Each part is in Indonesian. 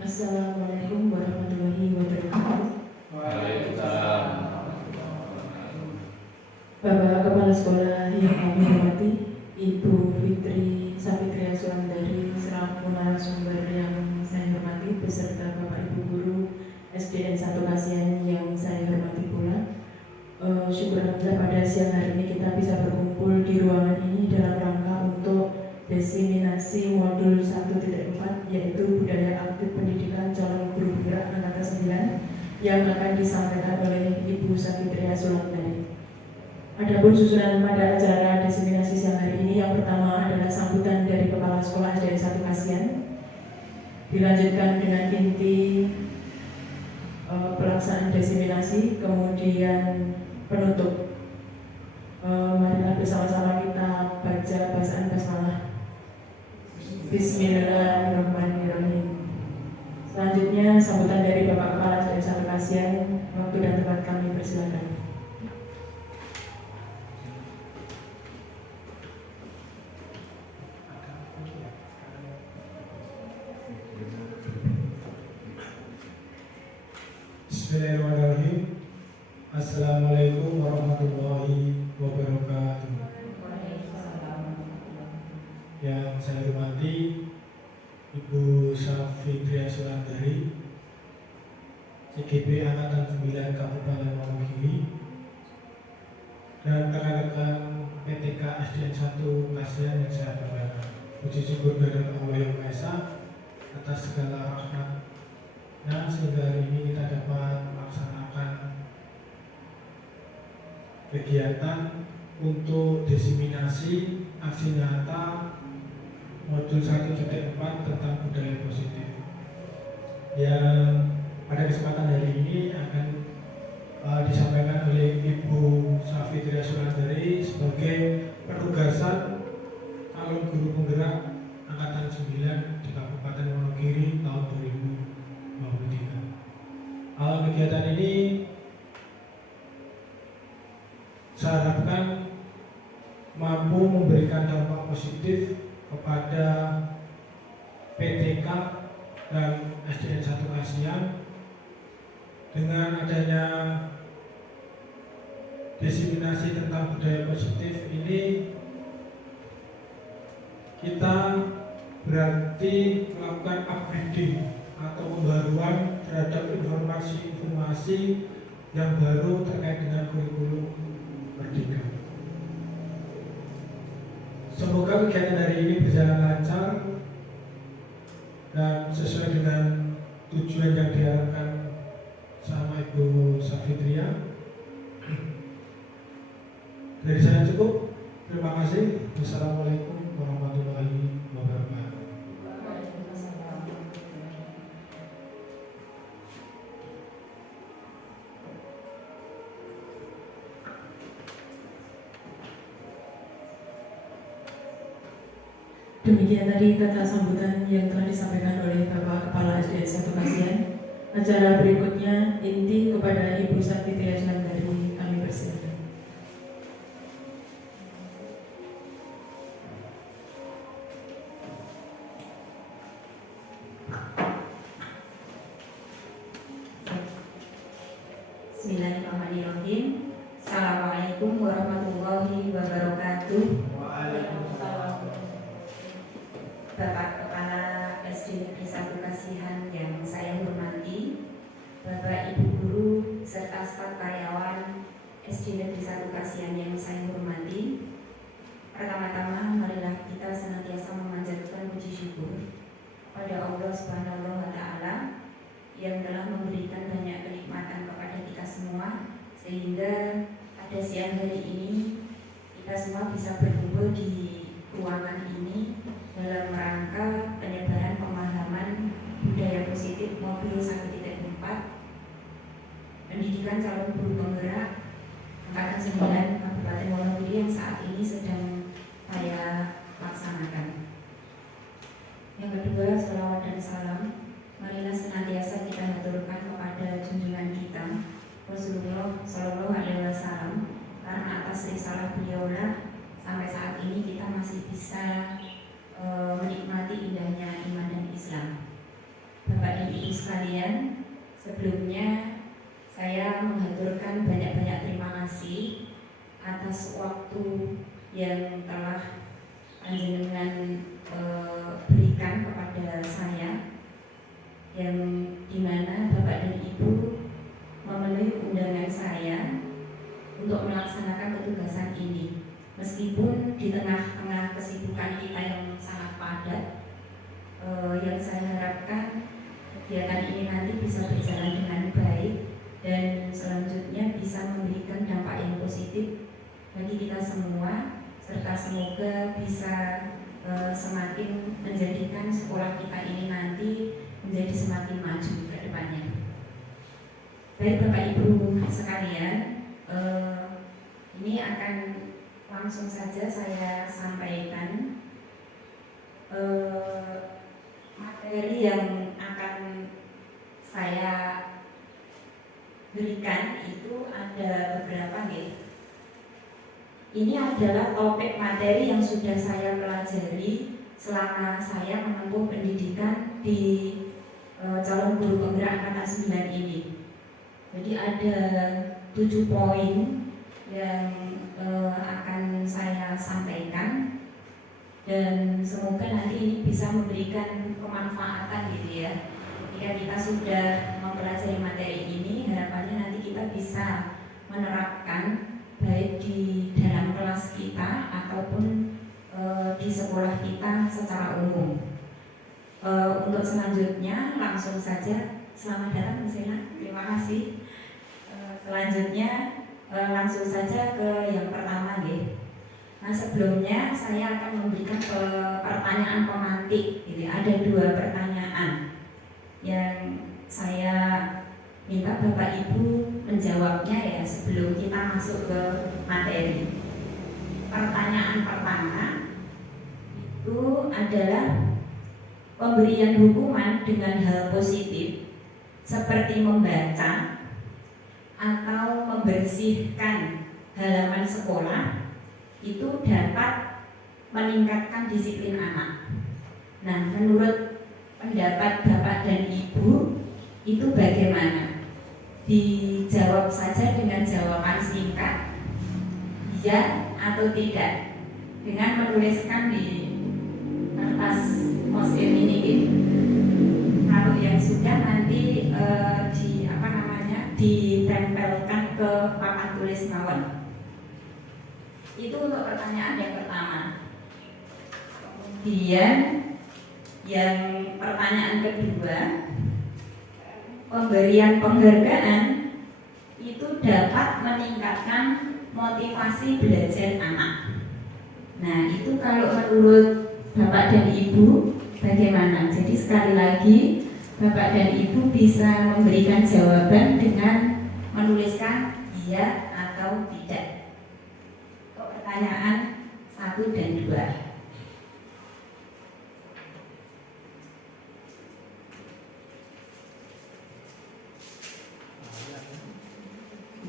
Assalamualaikum warahmatullahi wabarakatuh. Waalaikumsalam. Bapak Kepala Sekolah yang kami hormati, Ibu Fitri Safitria Sulandari, selaku narasumber yang saya hormati, beserta Bapak Ibu Guru SDN 1 Kasihan yang saya hormati pula. Syukur alhamdulillah pada siang hari ini kita bisa berkumpul di ruangan ini dalam rangka untuk desiminasi modul 1.4, yaitu budaya aktif pendidikan calon guru penggerak angkatan 9 yang akan disampaikan oleh Ibu Safitria Sulandari. Adapun susunan pada acara desiminasi siang hari ini, yang pertama adalah sambutan dari Kepala Sekolah SDN 1 Kasihan, dilanjutkan dengan inti pelaksanaan desiminasi, kemudian penutup. Marilah bersama-sama kita baca bacaan basmalah. Bismillahirrahmanirrahim. Selanjutnya sambutan dari Bapak Kepala SDN 1 Kasihan. Waktu dan tempat kami persilakan. Bismillahirrahmanirrahim. Assalamualaikum warahmatullahi wabarakatuh. Yang saya hormati Ibu Safitria Sulandari, CGP Angkatan 9 Kabupaten Wonogiri, dan rekan-rekan PTK SDN 1 Kasihan yang saya banggakan. Puji syukur kehadirat Allah Yang Maha Esa atas segala rahmat. Nah, sehingga hari ini kita dapat melaksanakan kegiatan untuk desiminasi aksi nyata modul 1.4 tentang budaya positif, yang pada kesempatan hari ini akan disampaikan oleh Ibu Safitria Sulandari sebagai penugasan calon guru penggerak angkatan 9 di Kabupaten Wonogiri tahun 2023. Kegiatan ini saya harapkan mampu memberikan dampak positif kepada PTK dan SDN 1 Kasihan. Dengan adanya desiminasi tentang budaya positif ini, kita berarti melakukan upgrading atau pembaruan terhadap informasi yang baru terkait dengan kurikulum Merdeka. Semoga kegiatan hari ini berjalan lancar dan sesuai dengan tujuan yang diharapkan sama Ibu Safitria. Dari saya cukup. Terima kasih. Wassalamualaikum warahmatullahi wabarakatuh. Demikian tadi kata sambutan yang telah disampaikan oleh Bapak Kepala SDN 1 Kasihan. Acara berikutnya inti kepada Ibu Safitria Sulandari, kami persilakan. Bismillahirrahmanirrahim. Assalamualaikum warahmatullahi wabarakatuh. Bapak Kepala SD Negeri 1 Kasihan yang saya hormati, Bapak Ibu Guru serta staf karyawan SD Negeri 1 Kasihan yang saya hormati. Pertama-tama marilah kita senantiasa memanjatkan puji syukur pada Allah Subhanahu wa Ta'ala yang telah memberikan banyak kenikmatan kepada kita semua, sehingga pada siang hari ini kita semua bisa berkumpul di ruangan ini dalam rangka penyebaran pemahaman budaya positif modul 1.4 pendidikan calon guru penggerak angkatan 9 Kabupaten Wonogiri yang saat ini sedang saya laksanakan. Yang kedua, selawat dan salam marilah senantiasa kita haturkan kepada junjungan kita Rasulullah Shallallahu Alaihi Wasallam, karena atas risalah beliaulah sampai saat ini kita masih bisa menikmati indahnya iman dan Islam. Bapak dan sekalian, sebelumnya saya mengaturkan banyak-banyak terima kasih atas waktu yang telah panjenengan berikan kepada saya, yang dimana Bapak dan Ibu memenuhi undangan saya untuk melaksanakan ketugasan ini. Meskipun di tengah-tengah kesibukan kita yang sangat padat, yang saya harapkan kegiatan ini nanti bisa berjalan dengan baik dan selanjutnya bisa memberikan dampak yang positif bagi kita semua, serta semoga bisa semakin menjadikan sekolah kita ini nanti menjadi semakin maju ke depannya. Baik Bapak Ibu sekalian, ini akan langsung saja saya sampaikan materi yang akan saya berikan itu ada beberapa nih. Ini adalah topik materi yang sudah saya pelajari selama saya menempuh pendidikan di calon guru penggerak angkatan 9 ini. Jadi ada 7 poin yang akan saya sampaikan dan semoga nanti ini bisa memberikan kemanfaatan gitu ya. Jika kita sudah mempelajari materi ini, harapannya nanti kita bisa menerapkan baik di dalam kelas kita ataupun di sekolah kita secara umum. Untuk selanjutnya langsung saja, selamat datang Mbak Sena, terima kasih. Selanjutnya langsung saja ke yang pertama nih. Nah sebelumnya saya akan memberikan pertanyaan pemantik. Jadi ada 2 pertanyaan yang saya minta Bapak Ibu menjawabnya ya sebelum kita masuk ke materi. Pertanyaan pertama itu adalah pemberian hukuman dengan hal positif seperti membaca atau membersihkan halaman sekolah itu dapat meningkatkan disiplin anak. Nah, menurut pendapat Bapak dan Ibu itu bagaimana? Dijawab saja dengan jawaban singkat, ya atau tidak, dengan menuliskan di kertas post-it ini. Kalau yang sudah nanti ditempelkan ke papan tulis mawon. Itu untuk pertanyaan yang pertama. Kemudian yang pertanyaan kedua, pemberian penghargaan itu dapat meningkatkan motivasi belajar anak. Nah itu kalau menurut Bapak dan Ibu bagaimana? Jadi sekali lagi Bapak dan Ibu bisa memberikan jawaban dengan menuliskan iya atau tidak. Untuk pertanyaan 1 dan 2.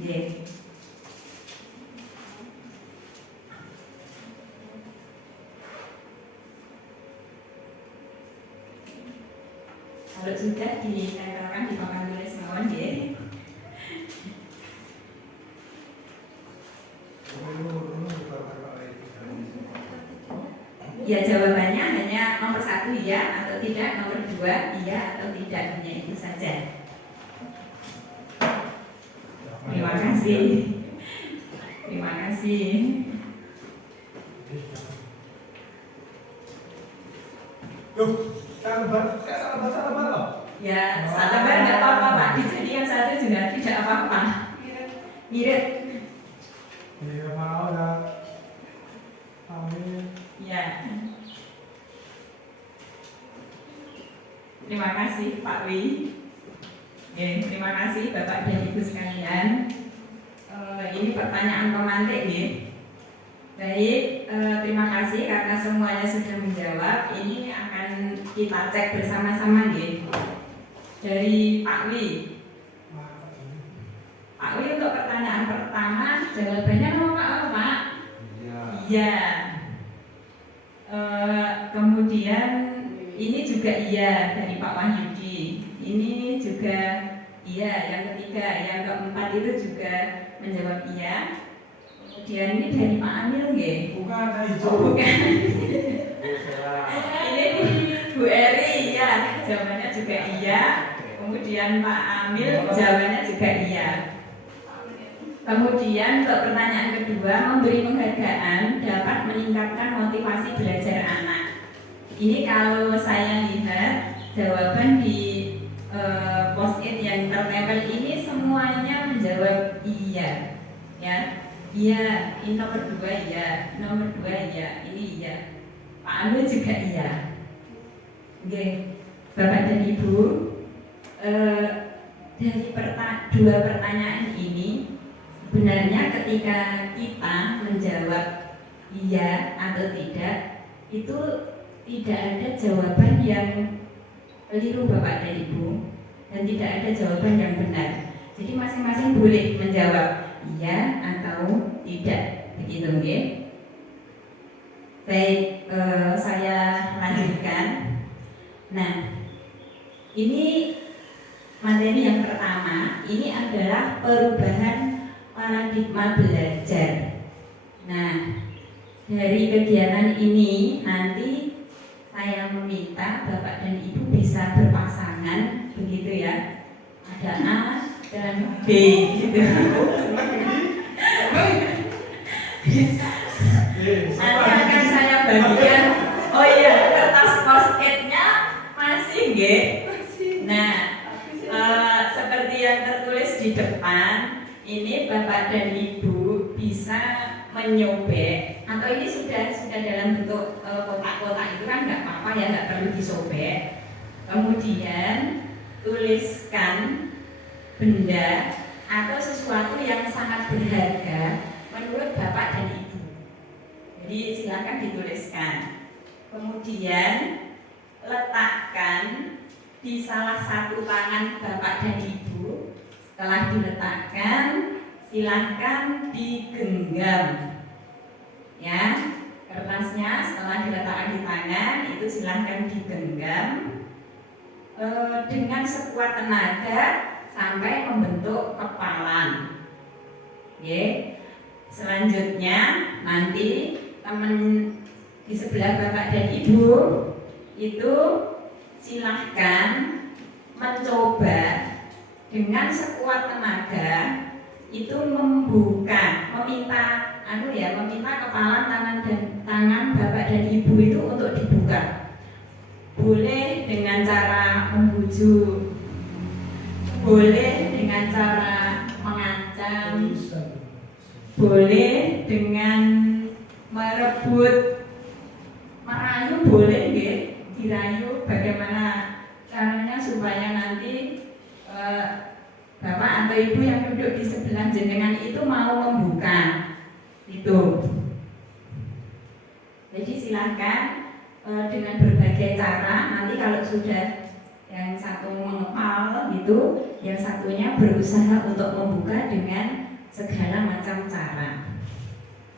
Yeah. Kalau sudah ditempelkan di papan tulis mawon ya. Ya jawabannya hanya nomor 1 iya atau tidak, nomor 2 iya atau tidak, hanya itu saja. Terima kasih. Terima kasih. Salah loh. Ya, salah nggak apa-apa Pak. Jadi yang satu juga tidak apa-apa. Mirip. Ya mau dah. Amin. Ya. Terima kasih Pak Wi. Terima kasih Bapak dan Ibu sekalian. Ini pertanyaan pemantik nih. Baik, terima kasih karena semuanya sudah menjawab. Ini akan kita cek bersama-sama nih. Dari Pak Wi. Pak Wi untuk pertanyaan pertama jawabannya apa Pak? Iya. Kemudian ini juga iya dari Pak Wahyudi. Ini ketiga, yang keempat itu juga menjawab iya. Kemudian ini dari Pak Amil nggih? Bukan, Bukan. Ini Bu Eri ya, jawabannya juga iya. Kemudian Pak Amil jawabannya juga iya. Kemudian untuk pertanyaan kedua, memberi penghargaan dapat meningkatkan motivasi belajar anak. Ini kalau saya lihat jawaban di post-it yang tertempel ini semuanya menjawab iya, ya. Iya, ini nomor 2 iya, nomor 2 iya, ini iya. Pak Amil juga iya. Oke, Bapak dan Ibu, dari dua pertanyaan ini sebenarnya ketika kita menjawab iya atau tidak, itu tidak ada jawaban yang keliru Bapak dan Ibu, dan tidak ada jawaban yang benar. Jadi masing-masing boleh menjawab iya atau tidak, begitu nggih? Baik, saya lanjutkan. Nah, ini materi yang pertama, ini adalah perubahan paradigma belajar. Nah, dari kegiatan ini nanti saya meminta Bapak dan Ibu bisa berpasangan, begitu ya. Ada A dan B, gitu. Nanti akan saya bagikan. Oh iya, kertas post-it-nya masih nggih? Nah, seperti yang tertulis di depan, ini Bapak dan Ibu bisa menyobek, atau ini sudah dalam bentuk kotak-kotak itu kan nggak apa-apa ya, nggak perlu disobek. Kemudian tuliskan benda atau sesuatu yang sangat berharga menurut Bapak dan Ibu. Jadi silakan dituliskan. Kemudian letakkan di salah satu tangan Bapak dan Ibu. Setelah diletakkan, silakan digenggam. Ya, kertasnya setelah diletakkan di tangan itu silakan digenggam dengan sekuat tenaga sampai membentuk kepalan. Oke. Selanjutnya nanti teman di sebelah Bapak dan Ibu itu silahkan mencoba dengan sekuat tenaga itu meminta kepala tangan Bapak dan Ibu itu untuk dibuka. Boleh dengan cara membujuk, boleh dengan cara mengancam, boleh dengan merebut, merayu boleh nggih, dirayu bagaimana caranya supaya nanti Bapak atau Ibu yang duduk di sebelah jenengan itu mau membuka itu. Jadi silahkan dengan berbagai cara, nanti kalau sudah yang satu mengepal gitu, yang satunya berusaha untuk membuka dengan segala macam cara.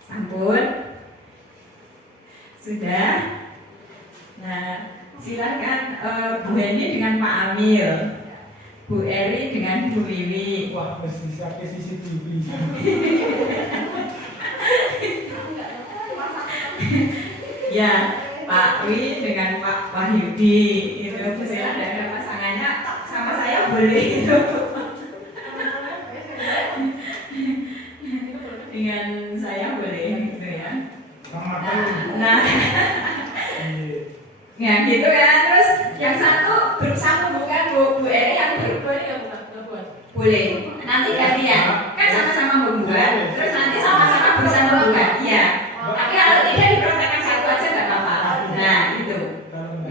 Sampun? Sudah? Nah, silakan Bu Heni dengan Pak Amil, Bu Eri dengan Bu Wiwi. Wah, bisa ke CCTV. Ya, Pak Wi dengan Pak Wahyudi itu saya ada pasangannya sama saya boleh itu. Dengan saya boleh gitu ya. Nah, ya gitu kan. Terus yang satu berusaha membuka Bu Eri yang boleh ya bukan? Boleh. Nanti gantian. Kan sama-sama membuka. Terus nanti sama-sama berusaha membuka. Iya. Tapi kalau tidak dipraktekkan satu aja nggak apa-apa. Nah itu.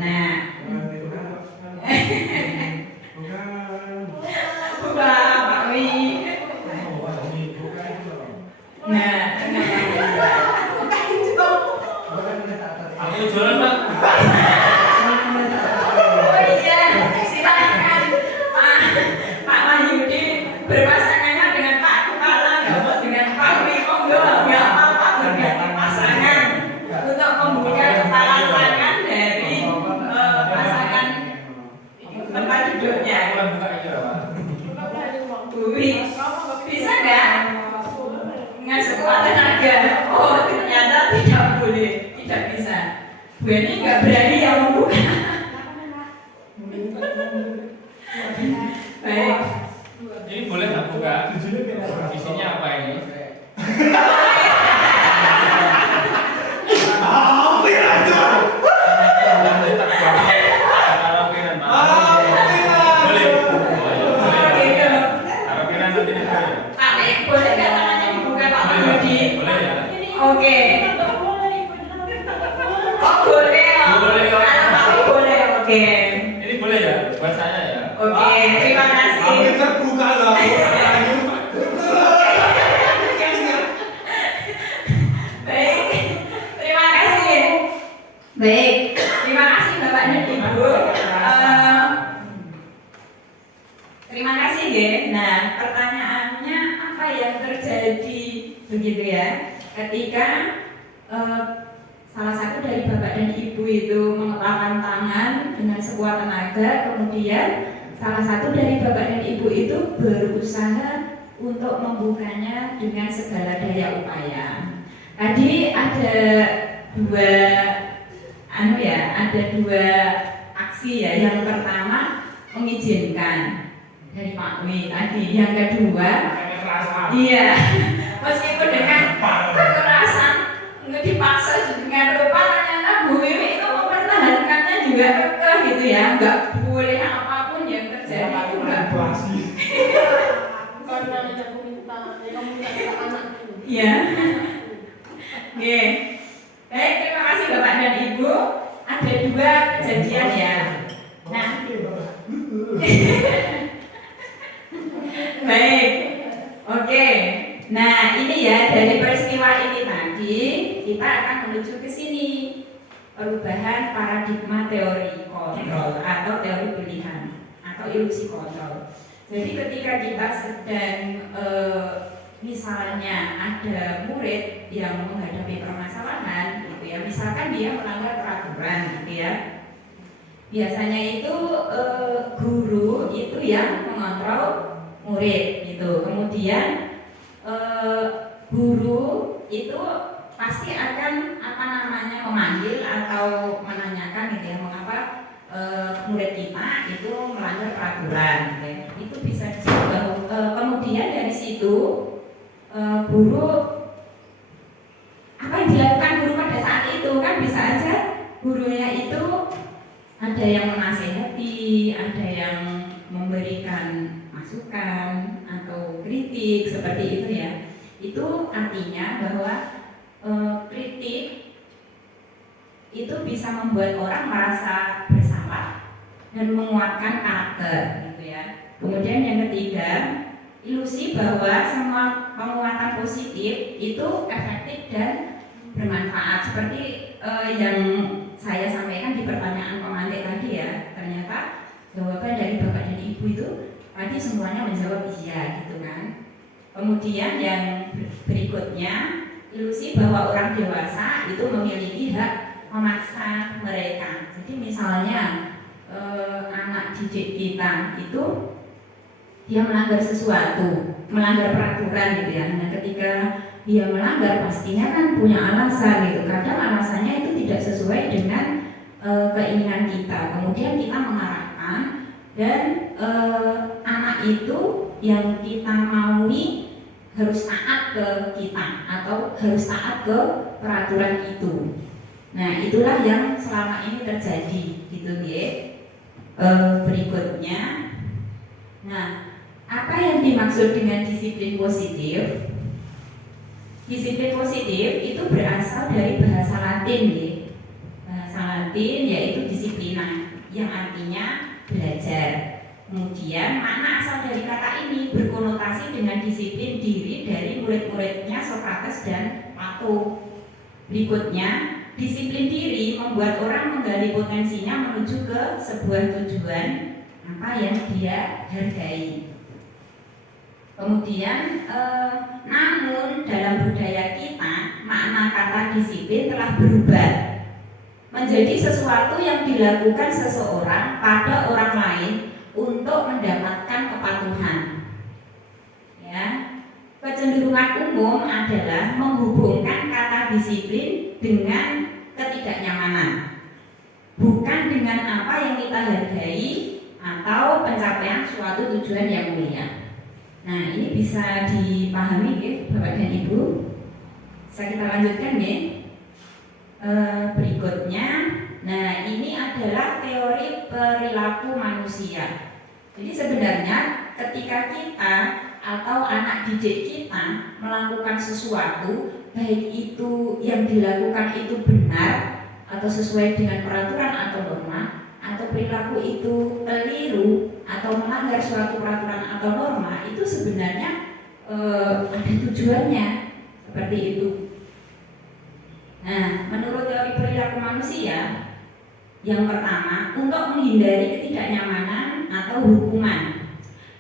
Nah. Buka Pak Wi. Nah. Aku jualan Pak. Oh iya, silakan Pak Wahyudi berpasangannya dengan Pak Kepala, dengan Pak Wi. Monggo, nggak apa-apa berganti pasangan untuk membuka kepala tangan dari pasangan tempat duduknya. Bu weeks. Bisa nggak? Dengan sekuat tenaga. Oh, ternyata tidak boleh, tidak bisa. Bu Eni nggak berani yang membuka. Baik. Ini boleh nggak buka? Isinya apa ini? Nanti tak boleh. Karaokean, Pak. Boleh. Karaokean nanti nih, boleh. Tapi boleh nggak tangannya dibuka Pak Budi? Boleh ya? Oke. Oh boleh. Boleh, kok. Anak Papi boleh. Oke. Ini boleh ya? Buat saya ya? Oke. Terima kasih. terbuka lah. Baik. Terima kasih. Baik. Terima kasih Bapak dan Ibu. Terima kasih ya. Nah, pertanyaannya apa yang terjadi begitu ya? Ketika salah satu dari Bapak dan Ibu itu mengepalkan tangan dengan sekuat tenaga, kemudian salah satu dari Bapak dan Ibu itu berusaha untuk membukanya dengan segala daya upaya. Tadi ada dua aksi ya. Yang pertama mengizinkan dari Pak Wi tadi. Yang kedua, iya, meskipun dengan kekerasan dipaksa dengan rupa, ternyata Bu Wiwi itu mempertahankannya juga kekeh gitu ya, nggak boleh apapun yang terjadi itu nggak boleh. Iya. Oke. Baik, terima kasih Bapak dan Ibu. Ada dua kejadian ya. Nah, baik. Oke. Nah, ini ya dari peristiwa ini tadi kita akan menuju ke sini. Perubahan paradigma teori kontrol atau teori pilihan atau ilusi kontrol. Jadi ketika kita sedang misalnya ada murid yang menghadapi permasalahan gitu ya, misalkan dia melanggar peraturan gitu ya, biasanya itu guru itu yang mengontrol murid gitu. Kemudian guru itu pasti akan memanggil atau menanyakan gitu ya, mengapa murid kita itu melanggar peraturan gitu ya. Itu bisa disebut kemudian dari situ guru, apa yang dilakukan guru pada saat itu kan bisa aja gurunya itu ada yang menasehati, ada yang memberikan masukan atau kritik seperti itu ya. Itu artinya bahwa kritik itu bisa membuat orang merasa bersalah dan menguatkan karakter gitu ya. Kemudian yang ketiga, ilusi bahwa semua penguatan positif itu efektif dan bermanfaat, seperti yang saya sampaikan di pertanyaan pemantik tadi ya. Ternyata jawaban dari Bapak dan Ibu itu tadi semuanya menjawab iya gitu kan. Kemudian yang berikutnya, ilusi bahwa orang dewasa itu memiliki hak memaksa mereka. Jadi misalnya anak didik kita itu dia melanggar sesuatu, melanggar peraturan gitu ya. Nah, ketika dia melanggar pastinya kan punya alasan gitu. Kadang alasannya itu tidak sesuai dengan keinginan kita. Kemudian kita mengarahkan dan anak itu yang kita maui harus taat ke kita atau harus taat ke peraturan itu. Nah, itulah yang selama ini terjadi gitu ya. Berikutnya, nah, apa yang dimaksud dengan disiplin positif? Disiplin positif itu berasal dari bahasa Latin ya. Bahasa Latin yaitu disiplina, yang artinya belajar. Kemudian makna asal dari kata ini berkonotasi dengan disiplin diri dari murid-muridnya Sokrates dan Plato. Berikutnya, disiplin diri membuat orang menggali potensinya menuju ke sebuah tujuan apa yang dia hargai. Kemudian, namun dalam budaya kita makna kata disiplin telah berubah menjadi sesuatu yang dilakukan seseorang pada orang lain untuk mendapatkan kepatuhan. Ya, kecenderungan umum adalah menghubungkan kata disiplin dengan ketidaknyamanan, bukan dengan apa yang kita hargai atau pencapaian suatu tujuan yang mulia. Nah, ini bisa dipahami ya, Bapak dan Ibu. Bisa kita lanjutkan ya. Berikutnya, nah ini adalah teori perilaku manusia. Jadi sebenarnya ketika kita atau anak didik kita melakukan sesuatu, baik itu yang dilakukan itu benar atau sesuai dengan peraturan atau norma, atau perilaku itu keliru atau melanggar suatu peraturan atau norma, itu sebenarnya ada tujuannya seperti itu. Nah, menurut teori perilaku manusia, yang pertama, untuk menghindari ketidaknyamanan atau hukuman.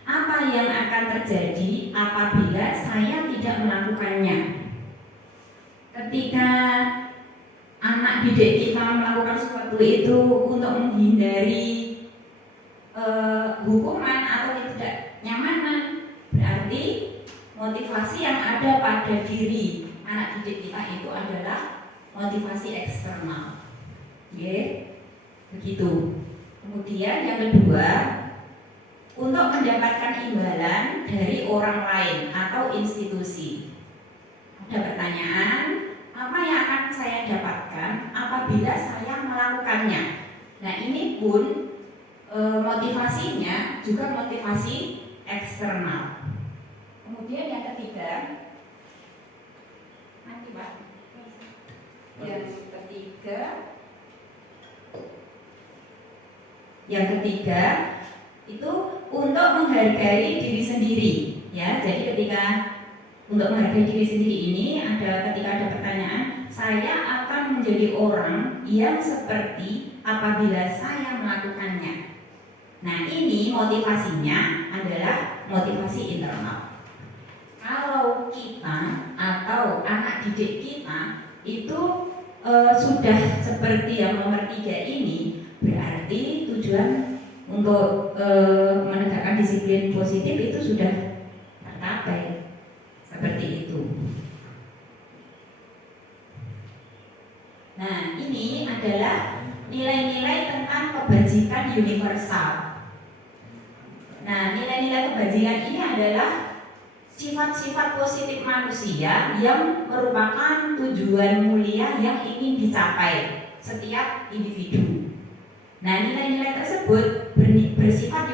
Apa yang akan terjadi apabila saya tidak melakukannya? Ketika anak didik kita melakukan sesuatu itu untuk menghindari hukuman atau ketidaknyamanan, berarti motivasi yang ada pada diri anak didik kita itu adalah motivasi eksternal, begitu. Kemudian yang kedua, untuk mendapatkan imbalan dari orang lain atau institusi. Ada pertanyaan, apa yang akan saya dapatkan apabila saya melakukannya? Nah, ini pun motivasinya juga motivasi eksternal. Kemudian yang ketiga, yang ketiga itu untuk menghargai diri sendiri, ya. Jadi ketika untuk menghargai diri sendiri ini ketika ada pertanyaan, saya akan menjadi orang yang seperti apabila saya melakukannya. Nah, ini motivasinya adalah motivasi internal. Kalau kita atau anak didik kita itu sudah seperti yang nomor 3 ini, berarti tujuan untuk menegakkan disiplin positif itu sudah tercapai, seperti itu. Nah, ini adalah nilai-nilai tentang kebajikan universal. Nah, nilai-nilai kebajikan ini adalah sifat-sifat positif manusia yang merupakan tujuan mulia yang ingin dicapai setiap individu. Nah, nilai-nilai tersebut bersifat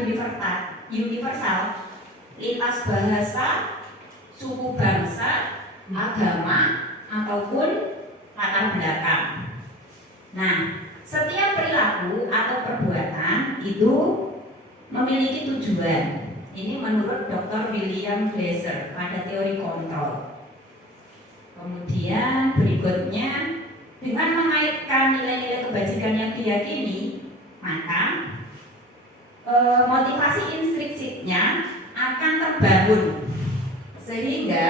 universal, lintas bahasa, suku bangsa, agama, ataupun latar belakang. Nah, setiap perilaku atau perbuatan itu memiliki tujuan. Ini menurut Dr. William Glasser pada teori kontrol. Kemudian berikutnya, dengan mengaitkan nilai-nilai kebajikan yang diyakini, maka motivasi intrinsiknya akan terbangun sehingga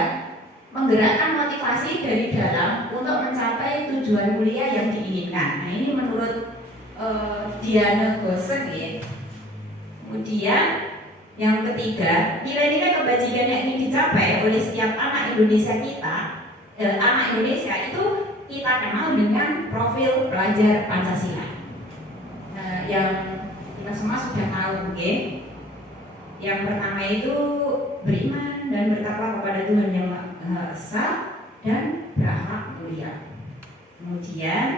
menggerakkan motivasi dari dalam untuk mencapai tujuan mulia yang diinginkan. Nah, ini menurut Diana Gosek ya. Kemudian yang ketiga, nilai-nilai kebajikan yang ingin dicapai oleh setiap anak Indonesia itu kita kenal dengan profil pelajar Pancasila. Yang kita semua sudah tahu, yang pertama itu beriman dan bertakwa kepada Tuhan Yang Maha Esa dan berakhlak mulia. Kemudian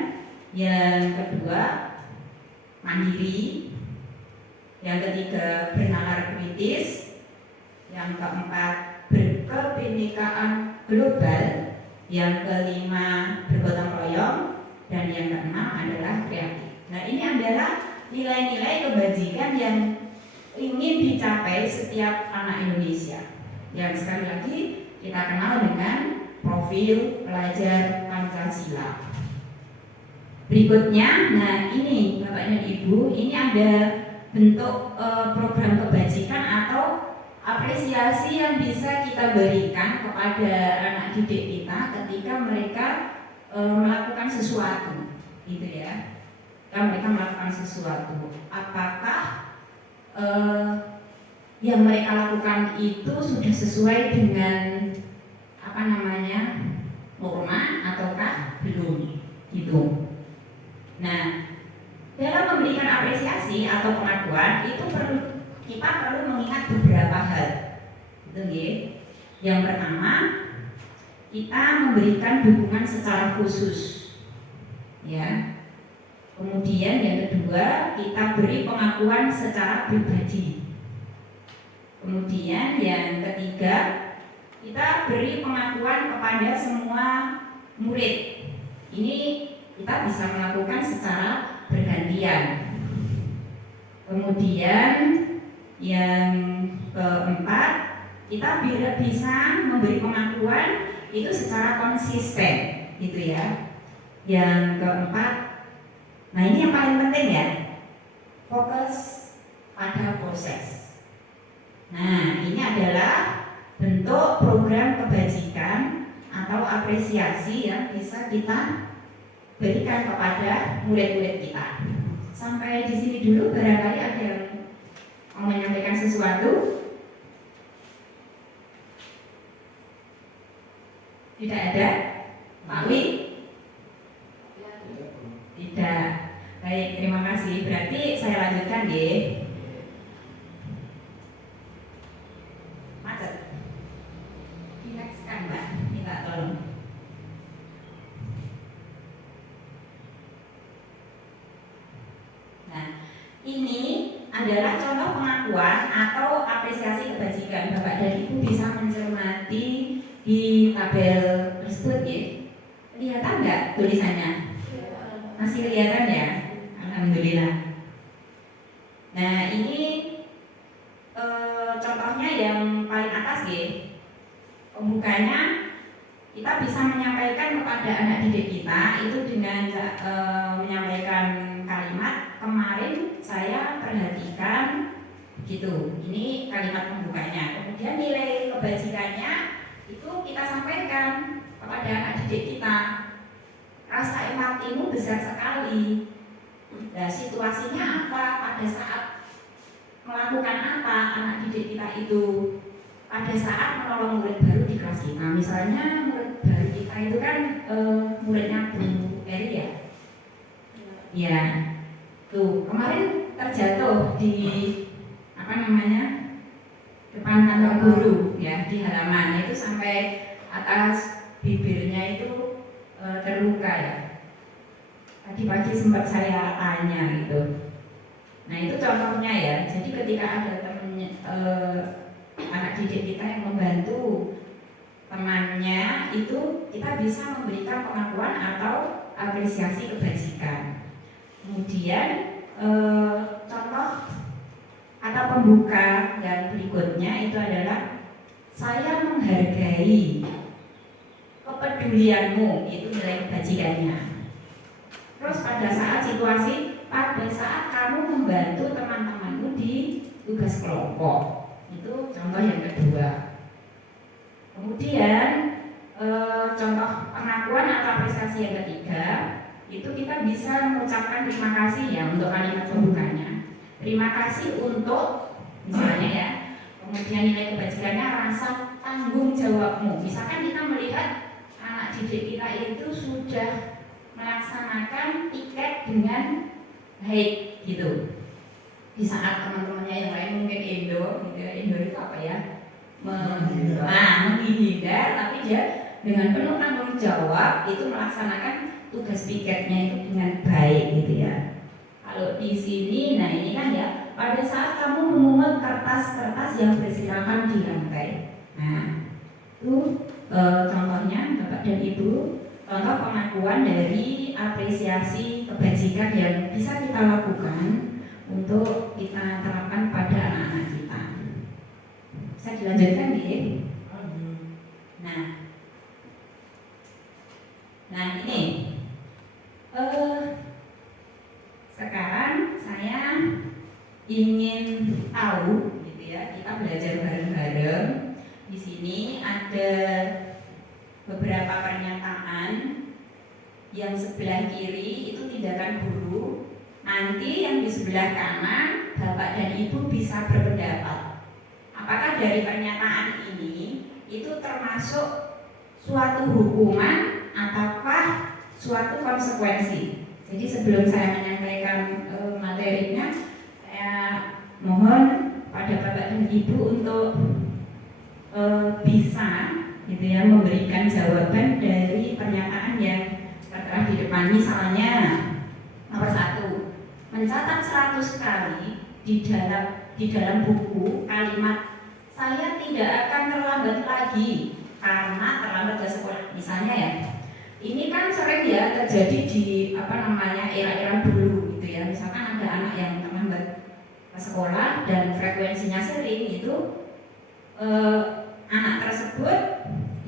yang kedua, mandiri. Yang ketiga, bernalar kritis. Yang keempat, berkebinekaan global. Yang kelima, bergotong royong. Dan yang keenam adalah kreatif. Nah, ini adalah nilai-nilai kebajikan yang ingin dicapai setiap anak Indonesia, yang sekali lagi kita kenal dengan profil pelajar Pancasila. Berikutnya, nah ini Bapak dan Ibu, ini ada bentuk program kebajikan atau apresiasi yang bisa kita berikan kepada anak didik kita ketika mereka melakukan sesuatu, gitu ya. Ketika mereka melakukan sesuatu, apakah yang mereka lakukan itu sudah sesuai dengan norma ataukah belum gitu. Nah, dalam memberikan apresiasi atau pengakuan itu kita perlu mengingat beberapa hal. Gitu, nggih. Yang pertama, kita memberikan dukungan secara khusus. Ya. Kemudian yang kedua, kita beri pengakuan secara pribadi. Kemudian yang ketiga, kita beri pengakuan kepada semua murid. Ini kita bisa melakukan secara bergantian. Kemudian yang keempat, kita bisa memberi pengakuan itu secara konsisten, gitu ya. Yang keempat, nah ini yang paling penting ya, fokus pada proses. Nah, ini adalah bentuk program kebajikan atau apresiasi yang bisa kita berikan kepada murid-murid kita. Sampai di sini dulu, barangkali ada yang mau menyampaikan sesuatu. Tidak ada? Pak Wi? Tidak. Baik, terima kasih. Berarti saya lanjutkan ya. Macet. Relaxkan Mbak, minta tolong. Nah, ini adalah contoh pengakuan atau apresiasi kebajikan. Bapak dan Ibu bisa mencermati di tabel tersebut ya. Kelihatan nggak tulisannya? Masih kelihatan ya? Alhamdulillah. Nah, ini contohnya yang paling atas ya. Pembukanya kita bisa menyampaikan kepada anak didik kita itu dengan menyampaikan kalimat, kemarin saya perhatikan gitu. Ini kalimat pembukanya. Kemudian nilai kebajikannya itu kita sampaikan kepada anak didik kita. Rasa empatimu besar sekali. Nah, situasinya apa pada saat melakukan apa anak didik kita itu? Pada saat menolong murid baru di kelas kita. Misalnya murid baru kita itu kan muridnya Bu Eri ya. Ya, tuh kemarin terjatuh di depan kantor guru ya, di halaman itu sampai atas bibirnya itu terluka ya. Tadi pagi sempat saya tanya gitu. Nah itu contohnya ya. Jadi ketika ada temennya, anak didik kita yang membantu temannya itu, kita bisa memberikan pengakuan atau apresiasi kebajikan. Kemudian contoh atau pembuka yang berikutnya itu adalah saya menghargai kepedulianmu, itu nilai kebajikannya. Terus pada saat kamu membantu teman-temanmu di tugas kelompok, itu contoh yang kedua. Kemudian contoh pengakuan atau apresiasi yang ketiga, itu kita bisa mengucapkan terima kasih ya untuk kalimat pembukanya. Terima kasih untuk misalnya ya. Kemudian nilai kebajikannya rasa tanggung jawabmu. Misalkan kita melihat anak didik kita itu sudah melaksanakan tiket dengan baik gitu. Di saat teman-temannya yang lain mungkin Indo itu apa ya? Menghindar, tapi dia dengan penuh tanggung jawab itu melaksanakan tugas piketnya itu dengan baik gitu ya. Kalau di sini, nah ini kan ya, pada saat kamu memungut kertas-kertas yang berserakan di lantai. Nah, itu contohnya Bapak dan Ibu, contoh pengakuan dari apresiasi kebajikan yang bisa kita lakukan untuk kita terapkan pada anak-anak kita. Bisa dilanjutkan ya? Nah ini sekarang saya ingin tahu gitu ya, kita belajar bareng-bareng. Di sini ada beberapa pernyataan. Yang sebelah kiri itu tindakan guru. Nanti yang di sebelah kanan Bapak dan Ibu bisa berpendapat. dari pernyataan ini itu termasuk suatu hukuman ataukah suatu konsekuensi. Jadi sebelum saya menyampaikan materinya, saya mohon pada Bapak dan Ibu untuk bisa gitu ya memberikan jawaban dari pernyataan yang tertera di depan. Misalnya nomor 1, mencatat 100 kali di dalam buku kalimat saya tidak akan terlambat lagi karena terlambat ke sekolah misalnya ya. Ini kan sering ya terjadi di era-era dulu gitu ya. Misalkan ada anak yang terlambat ke sekolah dan frekuensinya sering, itu anak tersebut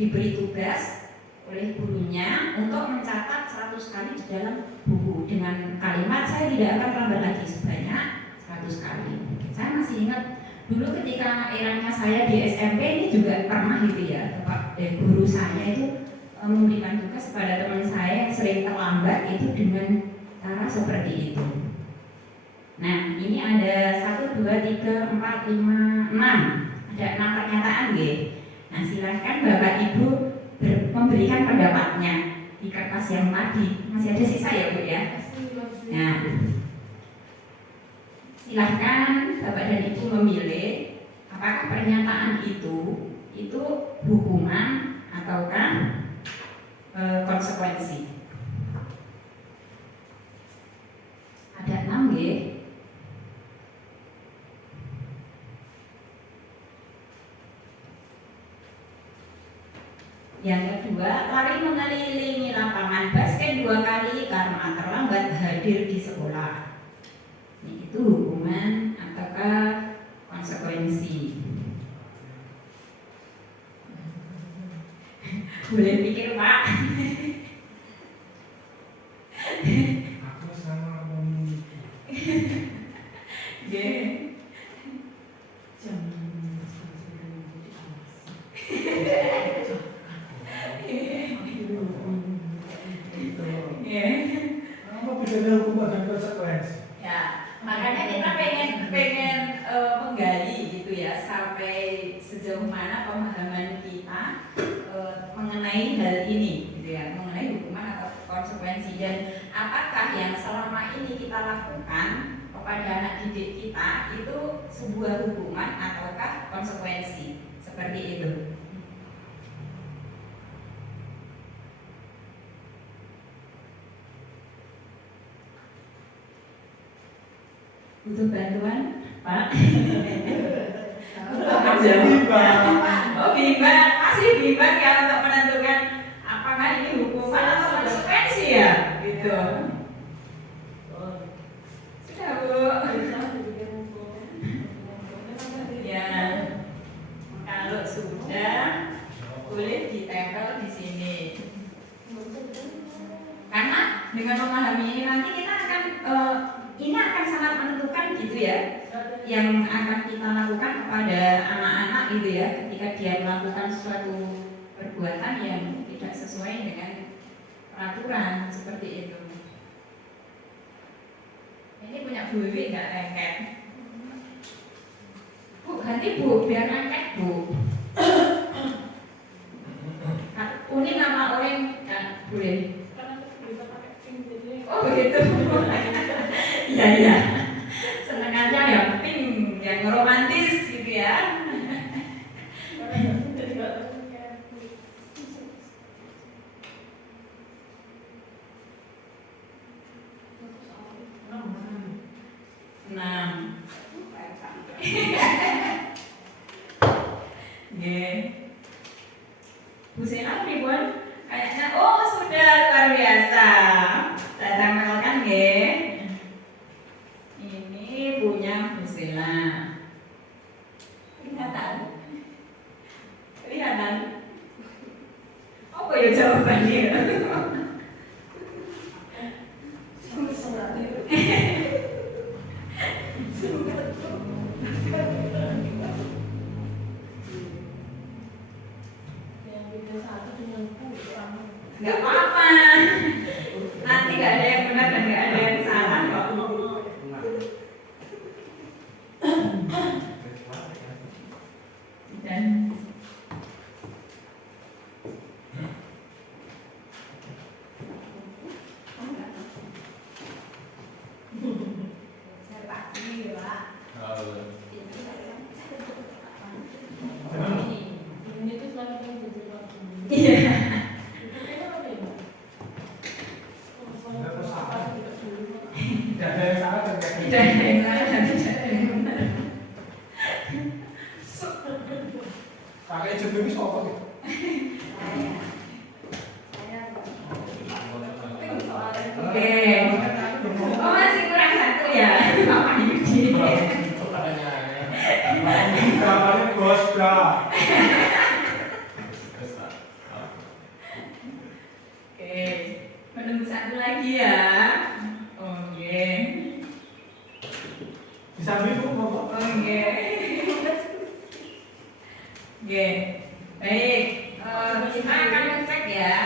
diberi tugas oleh gurunya untuk mencatat 100 kali di dalam buku dengan kalimat saya tidak akan terlambat lagi sebanyak 100 kali. Saya masih ingat dulu ketika eranya saya di SMP ini juga pernah gitu ya, guru saya itu memberikan tugas kepada teman saya yang sering terlambat itu dengan cara seperti itu. Nah, ini ada 1, 2, 3, 4, 5, 6. Ada 6 pernyataan nggih. Nah, silahkan Bapak Ibu memberikan pendapatnya di kertas yang tadi. Masih ada sisa ya Bu ya? Nah, silahkan Bapak dan Ibu memilih apakah pernyataan itu hukuman ataukah konsekuensi. Ada 6 nggih. Yang kedua, lari mengelilingi lapangan basket 2 kali karena terlambat hadir di sekolah. Ini itu hukuman ataukah konsekuensi? Boleh pikir Pak. Aku sama memiliki. Apa bedanya hukuman dan konsekuensi? Ya, makanya kita pengen menggali gitu ya sampai sejauh mana pemahaman kita mengenai hal ini gitu ya, mengenai hukuman atau konsekuensi, dan apakah yang selama ini kita lakukan kepada anak didik kita itu sebuah hukuman ataukah konsekuensi seperti itu. Butuh bantuan, Pak? Oh, bimbang, masih bimbang ya untuk menentukan apakah ini hukuman atau konsekuensi ya, gitu. Sudah Bu. Ya, kalau sudah boleh ditempel di sini. Karena dengan memahami ini nanti kita akan ini akan sangat menentukan gitu ya yang akan kita lakukan kepada anak-anak gitu ya ketika dia melakukan suatu perbuatan yang tidak sesuai dengan peraturan seperti itu. Ini punya Bu Wiwi nggak lengket? Bu, ganti Bu, biar lengket Bu. Unik nama orang nggak boleh. Oh begitu. Iya iya. Seneng aja ya pink yang romantis gitu ya. Bu Sena ribuan kayaknya, oh sudah luar biasa. Saya tempelkan nggih. Ini punya Bu Sena. Kelihatan? Apa ya jawabannya? Nggak apa-apa. Nanti nggak ada yang benar dan nggak ada yang salah kok. Kakek jeneng iki sapa iki? Oke. Oh masih kurang satu ya, Bapak Yudi. Namanya Gosda. Oke, menunggu satu lagi ya. Oke. Bisa Bu ngomong? Oke. Oke. Baik. Kita akan ngecek ya.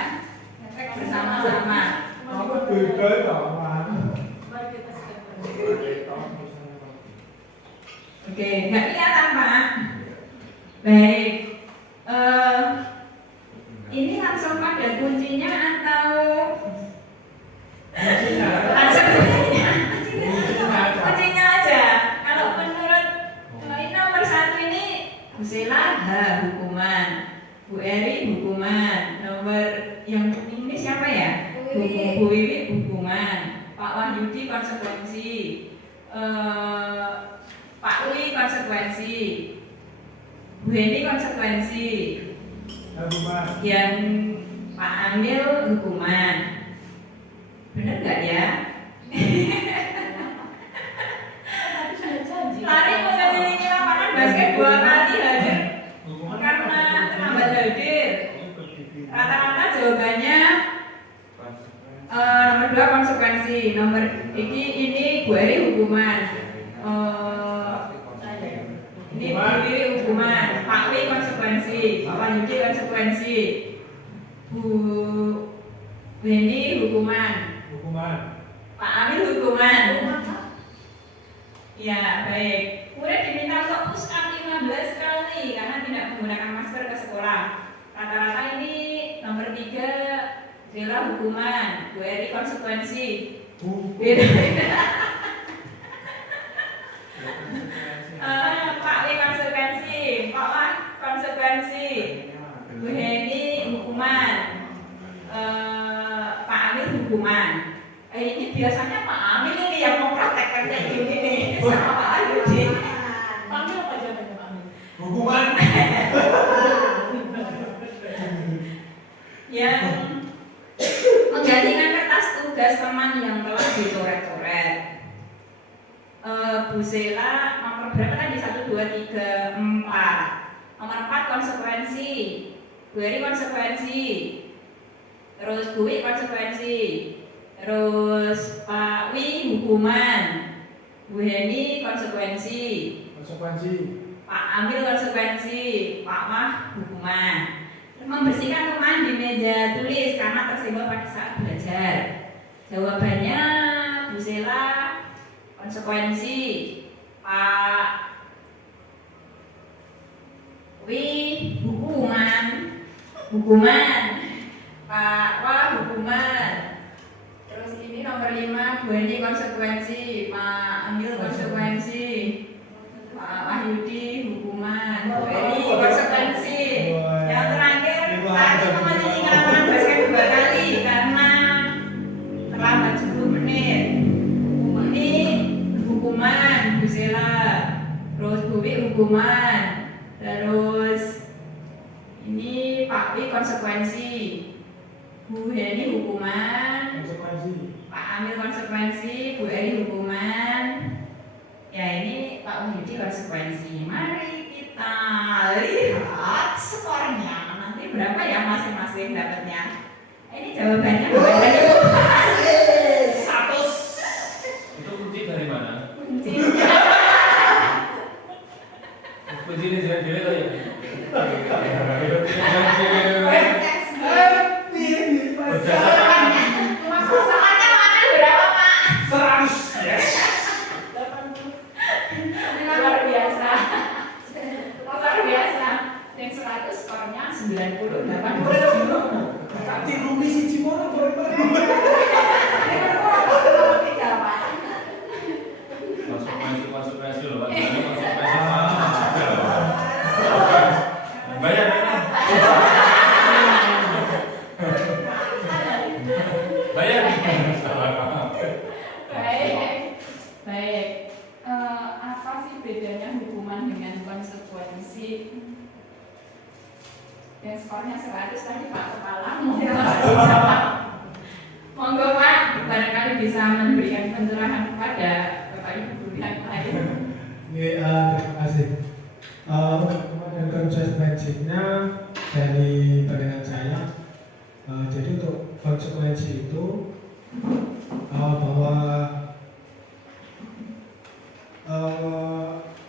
Ngecek bersama-sama. Apa beda ya, Mas? Oke, nggak kelihatan Pak. Baik. Ini langsung pada kuncinya atau langsung kuncinya? Kuncinya aja. Kalau menurut ini nomor 1 ini Bu Sela hukuman, Bu Eri hukuman, nomor yang ini siapa ya? Bu Wiwi hukuman, Pak Wahyudi konsekuensi, Pak Uli konsekuensi, Bu Heni konsekuensi, yang Pak Amil hukuman. Bener nggak ya? Lari mengelilingi lapangan basket 2 kali hadir karena terlambat hadir. Rata-rata jawabannya nomor 2 konsekuensi, nomor ini Bu Eri hukuman, ini Bu Wiwi hukuman, Pak Wi konsekuensi, Pak Wahyudi konsekuensi, Bu Heni hukuman, Pak Amil hukuman. Ya baik. Kemudian diminta untuk push up 15 kali karena tidak menggunakan masker ke sekolah. Rata-rata ini nomor 3 Zela hukuman, Bu Eri konsekuensi. Beda-beda. Pak Wi konsekuensi, Pak Wah konsekuensi, Bu Heni hukuman, Pak Amil hukuman. Ini biasanya Pak Amil ini yang mau praktekkan kayak gini nih sama Pak Wahyudi. Panggil apa jawabannya Pak Amil? Hukuman. Yang menggantikan kertas tugas teman yang telah dicoret-coret. Bu Sela nomor berapa tadi? 1, 2, 3, 4. Nomor 4 konsekuensi, Bu Eri konsekuensi, terus Bu Wi konsekuensi, terus Pak Wi hukuman, Bu Heni konsekuensi, Pak Amil konsekuensi, Pak Wah hukuman. Membersihkan teman di meja tulis karena tersenggol pada saat belajar. Jawabannya Bu Sela konsekuensi, Pak Wi hukuman, Pak Wah hukuman. Terus ini nomor 5 Bu Heni konsekuensi, Pak Amil konsekuensi, Pak Wahyudi hukuman, Bu Eri konsekuensi. Yang terakhir tadi mengelilingi lapangan basket 2 kali karena terlambat 10 menit. Ini hukuman Bu Sela, terus Bu Wi hukuman, terus ini Pak Wi konsekuensi, Bu Heni hukuman, Pak Amil konsekuensi, Bu Eri hukuman. Ya ini Pak Wahyudi konsekuensi. Mari kita lihat skornya. Nanti berapa ya masing-masing dapatnya? Ini jawabannya berapa? 100. Itu kunci dari mana? Kuncinya. Kunci ini jadi dia ya. Soalnya mana berapa Pak? 100. Yes. 80. Luar biasa. Luar biasa. Yang 100 skornya 90, 80. Tadi Rumi si Cimono bareng-bareng. Konsekuensi loh, Pak. Konsekuensi bayar ya. Bayar. Baik. Apa sih bedanya hukuman dengan konsekuensi? fisik. Dan skornya 100 tadi Pak Kepala monggo Pak, barangkali bisa memberikan pencerahan kepada Bapak Ibu guru yang lain. Terima kasih. Dan konsekuensinya dari pandangan saya, jadi untuk konsekuensi itu bahwa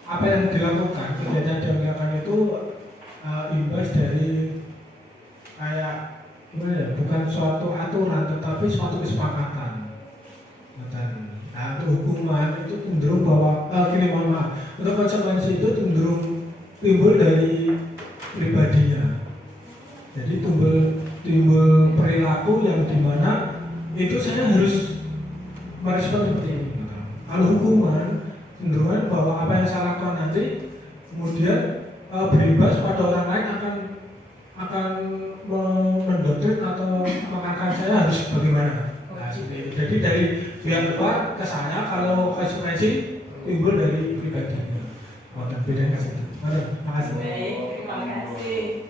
apa yang dilakukan, kegiatan yang dilakukan itu imbas dari kayak gimana ya, bukan suatu aturan tetapi suatu kesepakatan. Nah, untuk hukuman itu cenderung bahwa mohon maaf, untuk konsekuensi itu cenderung timbul dari pribadinya. Jadi timbul perilaku yang dimana itu saya harus merespon seperti ini. Kalau hukuman cenderungan bahwa apa yang saya lakukan nanti kemudian berimbas pada orang lain akan mendoktrin atau mengatakan saya harus bagaimana. Nah, jadi dari pihak luar ke saya, kalau konsekuensi timbul dari pribadinya. Bedanya saja. Terima kasih. Baik, terima kasih.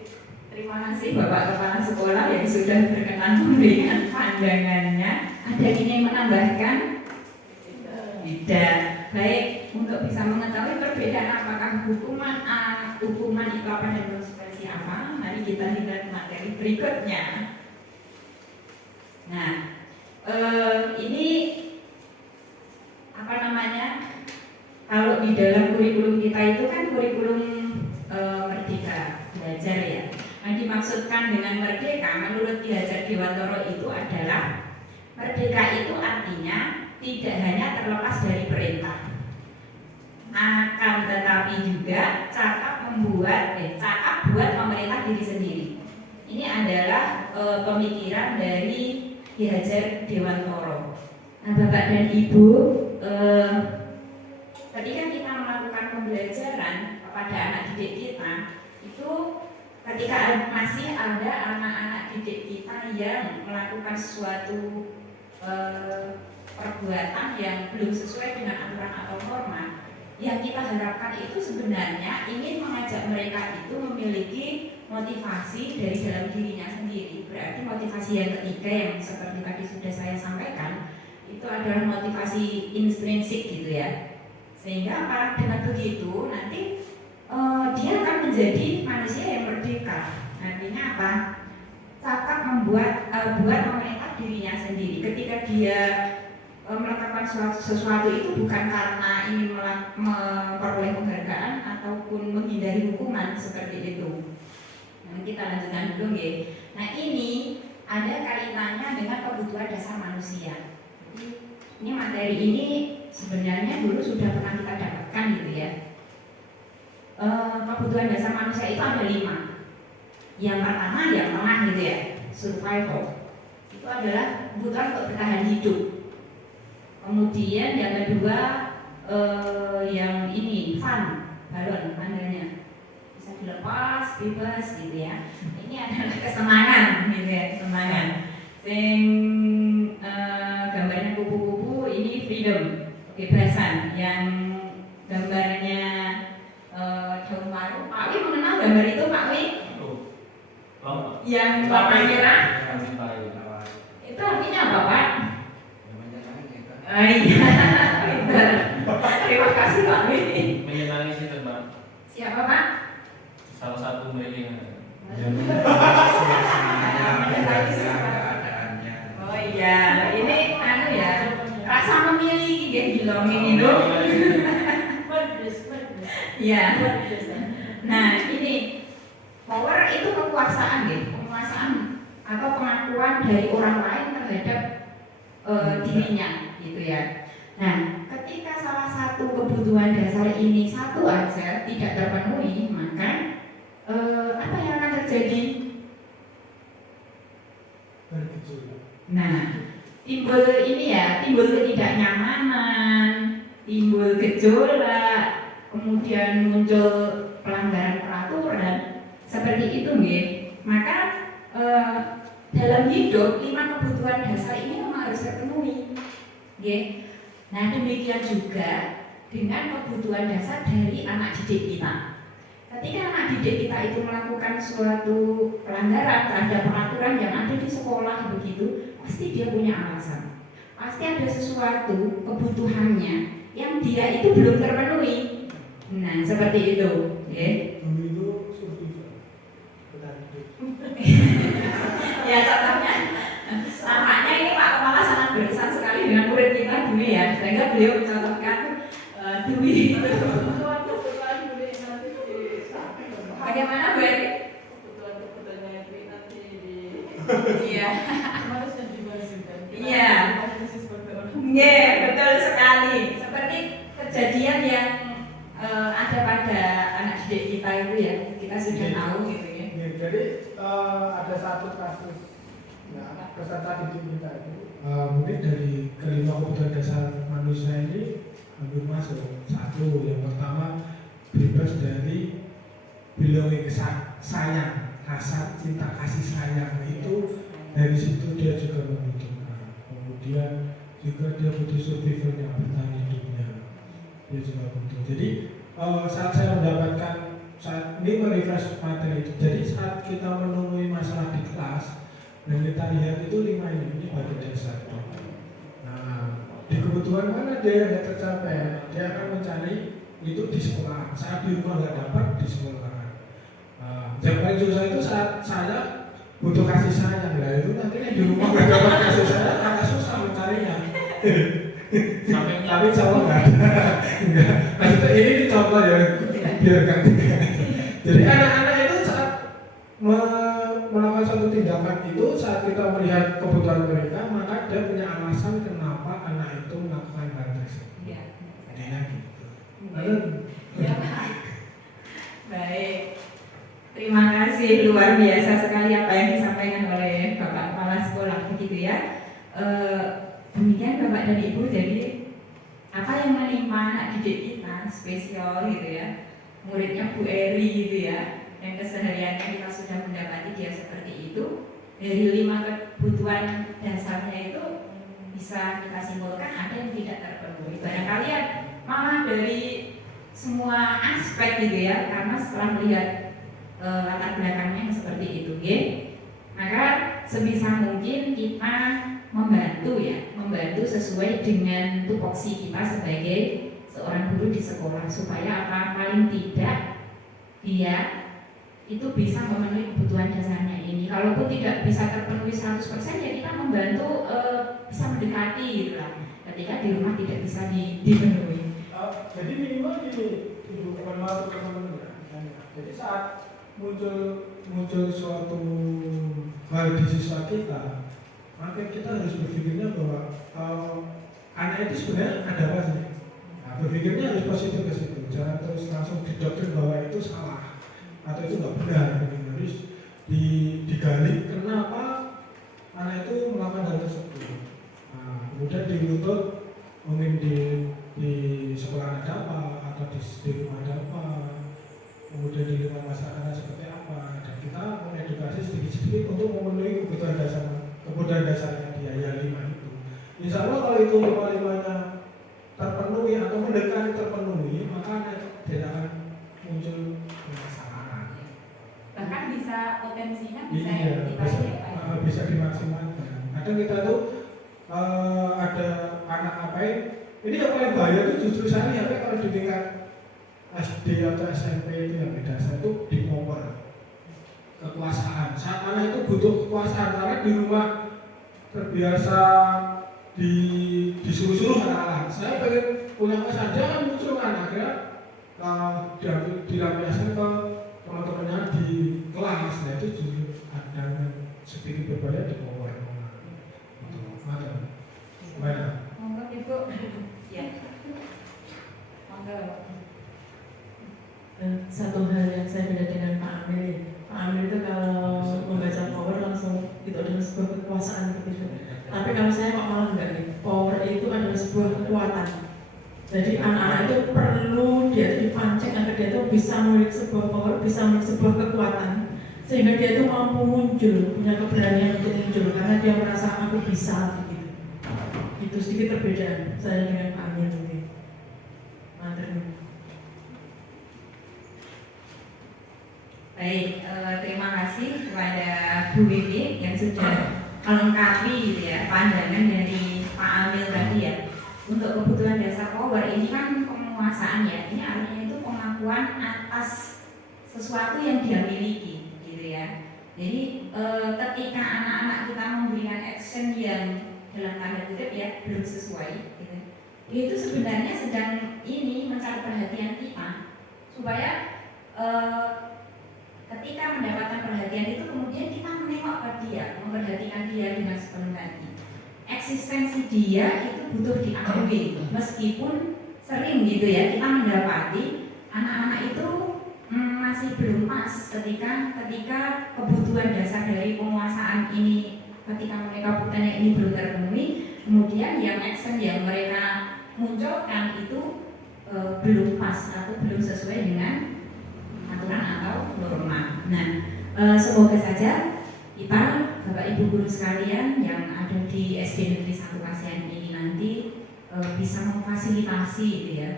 Terima kasih Bapak Kepala Sekolah yang sudah berkenan memberikan pandangannya. Ada yang ingin menambahkan? Tidak. Baik, untuk bisa mengetahui perbedaan apakah hukuman itu apa dan konsekuensi apa, mari kita lihat materi berikutnya. Nah, ini apa namanya? Kalau di dalam kurikulum kita itu kan kurikulum Merdeka Belajar ya. Yang dimaksudkan dengan merdeka menurut Ki Hajar Dewantara itu adalah merdeka itu artinya tidak hanya terlepas dari perintah, akan tetapi juga cakap buat memerintah diri sendiri. Ini adalah pemikiran dari Ki Hajar Dewantara. Nah, Bapak dan Ibu, ketika kita melakukan pembelajaran kepada anak didik kita, itu ketika masih ada anak-anak didik kita yang melakukan suatu perbuatan yang belum sesuai dengan aturan atau norma, yang kita harapkan itu sebenarnya ingin mengajak mereka itu memiliki motivasi dari dalam dirinya sendiri. Berarti motivasi yang ketiga yang seperti tadi sudah saya sampaikan itu adalah motivasi intrinsik gitu ya. Sehingga apa? Dengan begitu nanti dia akan menjadi manusia yang merdeka. Artinya apa? Cakap buat memerintah dirinya sendiri. Ketika dia melakukan sesuatu itu bukan karena ingin memperoleh penghargaan ataupun menghindari hukuman seperti itu. Nah, kita lanjutkan dulu ya. Nah, ini ada kaitannya dengan kebutuhan dasar manusia. Ini materi ini sebenarnya dulu sudah pernah kita dapatkan gitu ya. Kebutuhan dasar manusia itu ada 5. Yang pertama yang tengah gitu ya, survival. Itu adalah kebutuhan untuk bertahan hidup. Kemudian yang kedua yang ini fun, balon tandanya bisa dilepas, bebas gitu ya. Ini adalah kesenangan gitu ya, kesenangan. Gambarnya kupu-kupu ini freedom, kebebasan. Yang gambarnya daun waru, Pak Wi mengenal gambar itu Pak Wi? Yang warna merah itu artinya apa Pak? Iya, terima kasih Pak Wi. Menyenangi sih teman. Siapa Pak? Salah satu mereka. Oh iya, ini anu ya, rasa memiliki ya belonging itu. Iya. Nah ini power itu kekuasaan ya, kekuasaan atau pengakuan dari orang lain terhadap dirinya gitu ya. Nah, ketika salah satu kebutuhan dasar ini satu aja tidak terpenuhi, maka apa yang akan terjadi? Nah, timbul ini ya, timbul ketidaknyamanan, timbul gejolak, kemudian muncul pelanggaran peraturan seperti itu nggih. Maka dalam hidup 5 kebutuhan dasar ini memang harus terpenuhi. Okay. Nah demikian juga dengan kebutuhan dasar dari anak didik kita. Ketika anak didik kita itu melakukan suatu pelanggaran terhadap peraturan yang ada di sekolah begitu, pasti dia punya alasan. Pasti ada sesuatu kebutuhannya yang dia itu belum terpenuhi. Nah, seperti itu, ya. Dulu itu survei petani. Ya contohnya, nampaknya ini Pak Kepala sangat berusaha sekali dengan murid kita Dwi ya, sehingga beliau mencontohkan Dwi. Bagaimana Bu Eri? Iya. Iya. Iya, betul sekali. Seperti kejadian yang ada pada anak didik kita itu ya, kita sudah tahu gitu ya. Jadi ada satu kasus ya, peserta didik kita itu mungkin dari kelima kebutuhan dasar manusia ini hampir masuk. Satu, yang pertama bebas dari belonging, sayang, rasa cinta kasih sayang itu dari situ dia juga membutuhkan. Kemudian juga dia butuh survivalnya, bertahan hidupnya, dia juga butuh. Jadi saat saya mendapatkan saat ini merefresh materi itu, jadi saat kita menemui masalah di kelas dan kita lihat itu 5 ini bagian dasar. Nah, di kebutuhan mana dia yang tidak tercapai, dia akan mencari itu di sekolah. Saat di rumah nggak dapat, di sekolah. Yang paling susah itu saat saya butuh kasih sayang, lah itu nantinya di rumah nggak dapat kasih sayang, agak susah mencarinya. Tapi contoh nggak ada. Maksudnya ini contoh ya, biar ganti. Jadi anak-anak itu saat melakukan suatu tindakan itu, saat kita melihat kebutuhan mereka, maka dia punya alasan kenapa anak itu melakukan hal tersebut. Iya. Intinya gitu. Ya, Pak. Baik. Terima kasih, luar biasa sekali apa yang disampaikan oleh Bapak Kepala Sekolah begitu ya. Demikian Bapak dan Ibu, jadi apa yang menimpa anak didik kita spesial gitu ya, muridnya Bu Eri gitu ya, yang kesehariannya kita sudah mendapati dia seperti itu. Dari 5 kebutuhan dasarnya itu bisa kita simpulkan ada yang tidak terpenuhi. Barangkali malah dari semua aspek gitu ya, karena setelah melihat latar belakangnya yang seperti itu, ya. Maka sebisa mungkin kita membantu sesuai dengan tupoksi kita sebagai seorang guru di sekolah, supaya apa, paling tidak dia itu bisa memenuhi kebutuhan dasarnya ini. Kalaupun tidak bisa terpenuhi 100%, ya kita membantu bisa mendekati gitu lah, ketika di rumah tidak bisa dipenuhi. Jadi minimal gini, Ibu, maaf teman-teman ya. Jadi saat muncul suatu hal di siswa kita, maka kita harus berpikirnya bahwa anak itu sebenarnya ada apa sih? Nah, berpikirnya harus positif ke situ, jangan terus langsung didoktrin bahwa itu salah atau itu nggak benar. Harus digali kenapa anak itu melakukan hal tersebut. Nah, kemudian diruntut mungkin di sekolah ada apa, atau di rumah ada apa, kemudian di lingkungan masyarakat seperti apa, dan kita mengedukasi sedikit-sedikit untuk memenuhi kebutuhan dasarnya dia yang 5 itu. Insya Allah kalau itu 5-5-nya terpenuhi atau mendekati terpenuhi, maka tidak akan muncul permasalahan. Bahkan bisa potensinya bisa bisa dimaksimalkan. Kadang kita tuh ada anak ngapain, ini yang paling bahaya itu justru saya lihatnya kalau di tingkat SD atau SMP itu yang beda, saya itu dipower kekuasaan. Saat anak itu butuh kekuasaan karena di rumah terbiasa disuruh-suruh anak-anak. Saya pengen punya kekuasaan, jangan muncul akhirnya dilampiaskan ke teman-temannya di kelas. Nah itu justru ada sedikit berbahaya di power. Mana? Monggo Ibu. Ya. Monggo. Satu hal yang saya beda dengan Pak Amir. Pak Amir itu kalau membaca power langsung itu adalah sebuah kekuasaan gitu. Tapi kalau saya kok malah enggak nih. Power itu adalah sebuah kekuatan. Jadi anak-anak itu perlu dia dipancing agar dia itu bisa memiliki sebuah power, bisa memiliki sebuah kekuatan, sehingga dia itu mampu muncul, punya keberanian untuk muncul karena dia merasa aku bisa gitu. Itu sedikit perbedaan saya dengan Pak Amir mungkin. Materi. Baik, terima kasih kepada Bu Wiwi yang sudah melengkapi gitu ya pandangan dari Pak Amil tadi ya. Untuk kebutuhan dasar power ini kan penguasaan ya. Ini artinya itu pengakuan atas sesuatu yang dia miliki gitu ya. Jadi ketika anak-anak kita memberikan action yang dalam tanda kutip ya belum sesuai gitu, itu sebenarnya sedang ini mencari perhatian kita supaya ketika mendapatkan perhatian itu kemudian kita menengok ke dia, memperhatikan dia dengan sepenuh hati. Eksistensi dia itu butuh diakui meskipun sering gitu ya kita mendapati anak-anak itu masih belum pas ketika kebutuhan dasar dari penguasaan ini, ketika mereka butuhnya ini belum terpenuhi, kemudian yang action yang mereka munculkan itu belum pas atau belum sesuai dengan aturan atau norma. Nah, semoga saja kita Bapak Ibu guru sekalian yang ada di SD Negeri 1 Kasihan ini nanti bisa memfasilitasi gitu ya.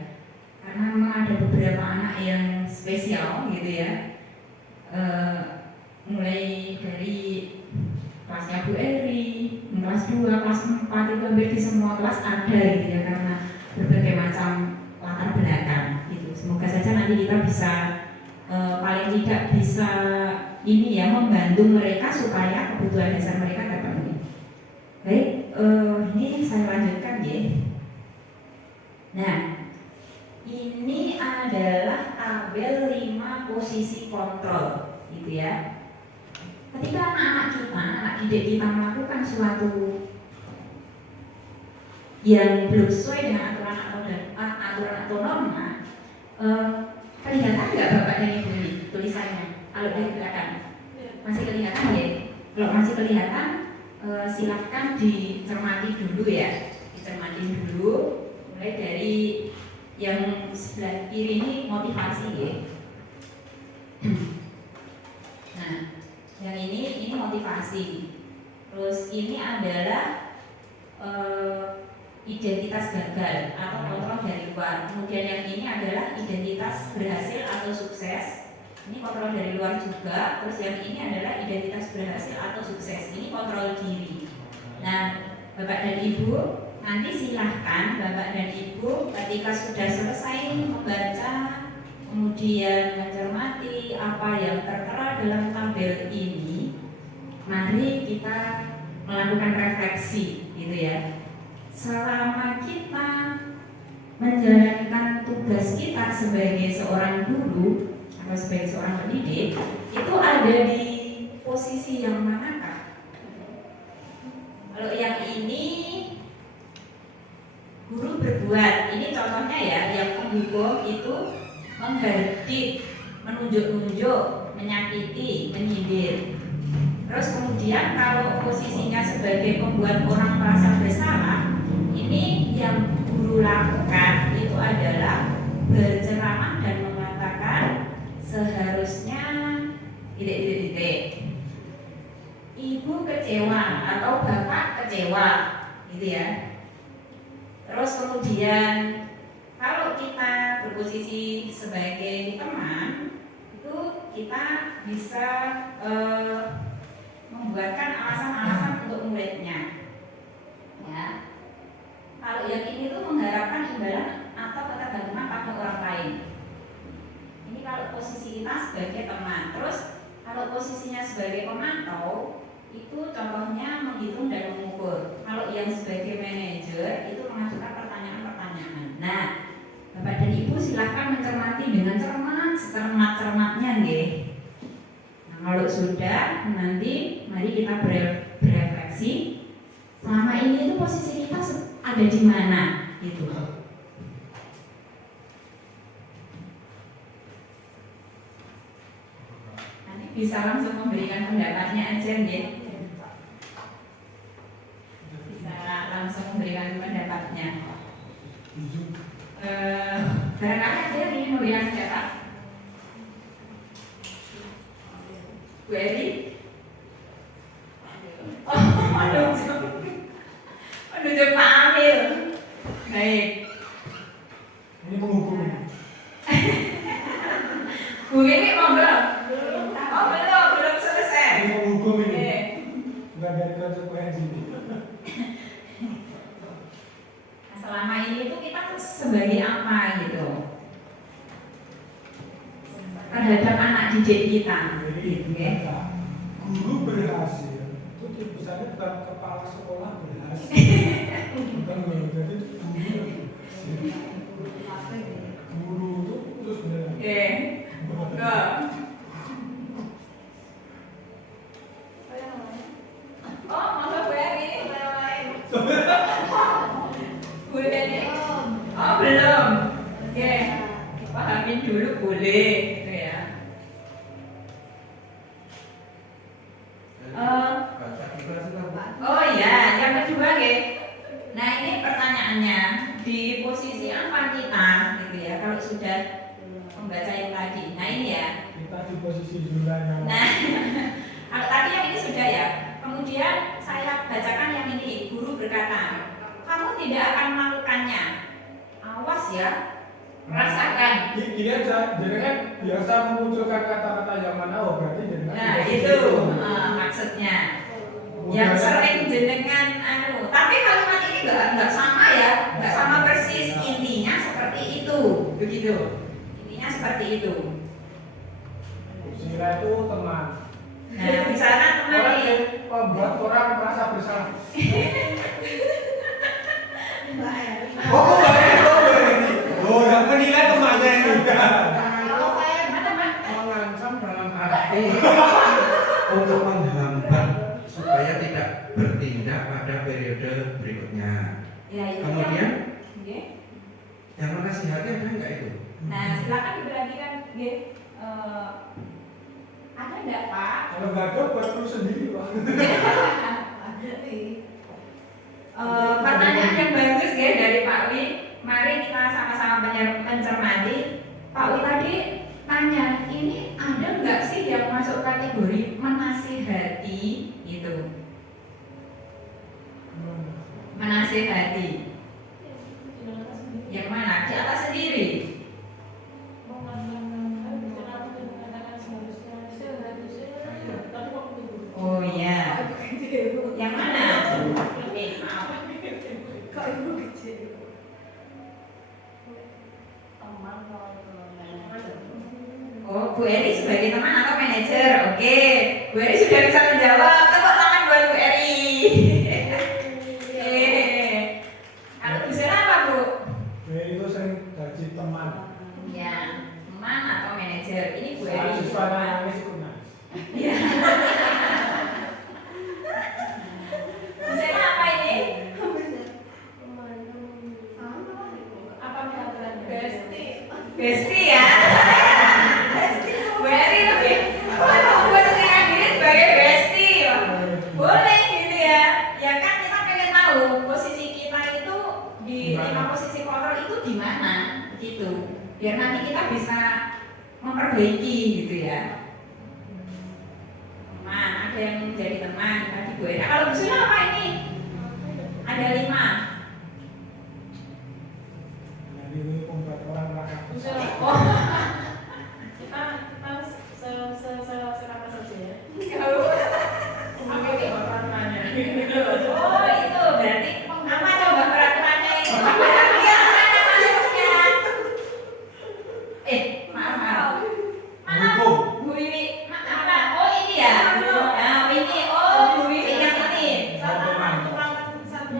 Karena memang ada beberapa anak yang spesial gitu ya. Mulai dari kelasnya Bu Eri, kelas 2, kelas 4 itu hampir di semua kelas ada gitu ya karena berbagai macam latar belakang gitu. Semoga saja nanti kita bisa paling tidak bisa ini ya membantu mereka supaya kebutuhan dasar mereka terpenuhi. Baik, ini saya lanjutkan ya. Nah, ini adalah tabel 5 posisi kontrol gitu ya. Ketika anak-anak kita, anak didik kita melakukan suatu yang belum sesuai dengan aturan atau norma, kelihatan nggak Bapak dan Ibu ini tulisannya? Kalau dari belakang masih kelihatan ya? Kalau masih kelihatan, silahkan dicermati dulu ya, dicermati dulu. Mulai dari yang sebelah kiri ini motivasi ya. Nah, yang ini motivasi. Terus ini adalah identitas gagal atau kontrol dari luar. Kemudian yang ini adalah identitas berhasil atau sukses. Ini kontrol dari luar juga. Terus yang ini adalah identitas berhasil atau sukses. Ini kontrol diri. Nah, Bapak dan Ibu, nanti silahkan Bapak dan Ibu ketika sudah selesai membaca, kemudian mencermati apa yang tertera dalam tabel ini, mari kita melakukan refleksi, gitu ya. Selama kita menjalankan tugas kita sebagai seorang guru atau sebagai seorang pendidik, itu ada di posisi yang manakah? Kalau yang ini guru berbuat, ini contohnya ya, yang penghukum itu menghardik, menunjuk-nunjuk, menyakiti, menyindir. Terus kemudian kalau posisinya sebagai pembuat orang merasa bersalah, ini yang guru lakukan itu adalah berceramah dan mengatakan seharusnya titik. Ibu kecewa atau bapak kecewa, gitu ya. Terus kemudian kalau kita berposisi sebagai teman, itu kita bisa membuatkan alasan-alasan untuk muridnya. Ya. Kalau yang ini tuh mengharapkan imbalan atau ketergantungan pada orang lain. Ini kalau posisi kita sebagai teman. Terus kalau posisinya sebagai pemantau, itu contohnya menghitung dan mengukur. Kalau yang sebagai manajer itu mengajukan pertanyaan-pertanyaan. Nah, Bapak dan Ibu silahkan mencermati dengan cermat, secermat-cermatnya nggih. Nah, kalau sudah, nanti mari kita berefleksi. Selama ini itu posisi kita ada di mana gitu. Nanti bisa langsung memberikan pendapatnya aja nggih. Bisa langsung memberikan pendapatnya. Barangkali ada yang ingin memberikan pendapat. Bu Eri? Oh, menunjuk Pak Amil. Baik. Ini penghukum. Bu Wiwi monggo. sebagai apa gitu terhadap anak didik kita gitu ya. Guru berhasil itu tulisannya bukan kepala sekolah berhasil, bukan jadi guru itu terus benar. Enggak. Oh, mama Bu Eri. Bu Eri. Oh, belum. Oke. Pahamin dulu boleh gitu ya. Oh iya, yang kedua ya. Nah ini pertanyaannya di posisi apa kita gitu ya kalau sudah membaca yang tadi. Nah ini ya. Kita di posisi Julanya. Nah, kalau tadi yang ini sudah ya. Kemudian saya bacakan yang ini. Guru berkata, kamu tidak akan melakukannya. Awas ya. Rasakan. Gini aja, jadi kan biasa memunculkan kata-kata yang mana, oh berarti jadi Nah itu maksudnya. Yang sering jenengan tapi kalimat ini nggak sama ya, nggak sama persis. Intinya seperti itu, begitu. Intinya seperti itu. Sila itu teman. Nah, misalkan teman Orang ini, yang membuat orang merasa bersalah. Oh, yang menilai temannya itu. kalau saya teman Mengancam dalam arti untuk menghambat supaya tidak bertindak pada periode berikutnya. ya itu Kemudian Oke. yang menasihati ada nggak itu? Nah silakan diperhatikan, ada nggak Pak? kalau nggak ada buat lu sendiri, Pak. Pertanyaan yang bagus ya dari Pak Wi. Mari kita sama-sama mencermati. Pak Wi tadi tanya, ini ada nggak sih yang masuk kategori menasihati itu? Menasihati. Yang mana? Di atas sendiri. Oh iya. Yang mana? Maaf. Oh, Bu Eri sebagai teman atau manajer? Oke, Bu Eri sudah bisa menjawab. Tepuk tangan buat Bu Eri. Kalau Bu Sera apa Bu? Gue itu sering gaji teman. Ya, teman atau manajer. Ini Bu Eri. Siswa nangis itu nangis. Iya. Bu Sera apa ini? Apa peraturannya? Besti ya. Bu Eri lebih posisikan diri sebagai besti. Boleh gitu ya. Ya kan kita pengen tahu posisi kita itu di 5 posisi kontrol itu di mana gitu. Biar nanti kita bisa memperbaiki gitu ya. Teman, ada yang menjadi teman tadi Bu Eri. Kalau Bu Suna apa ini? Ada 5. Jadi ini membuat orang merasa bersalah. Oh. Kita serata saja ya. Apa itu peraturannya? Oh itu berarti apa coba peraturannya itu? Iya mana masuknya? Maaf. Mana Bu Wiwi? Apa? Oh ini ya. Nah ini Bu Wiwi yang ini. Satu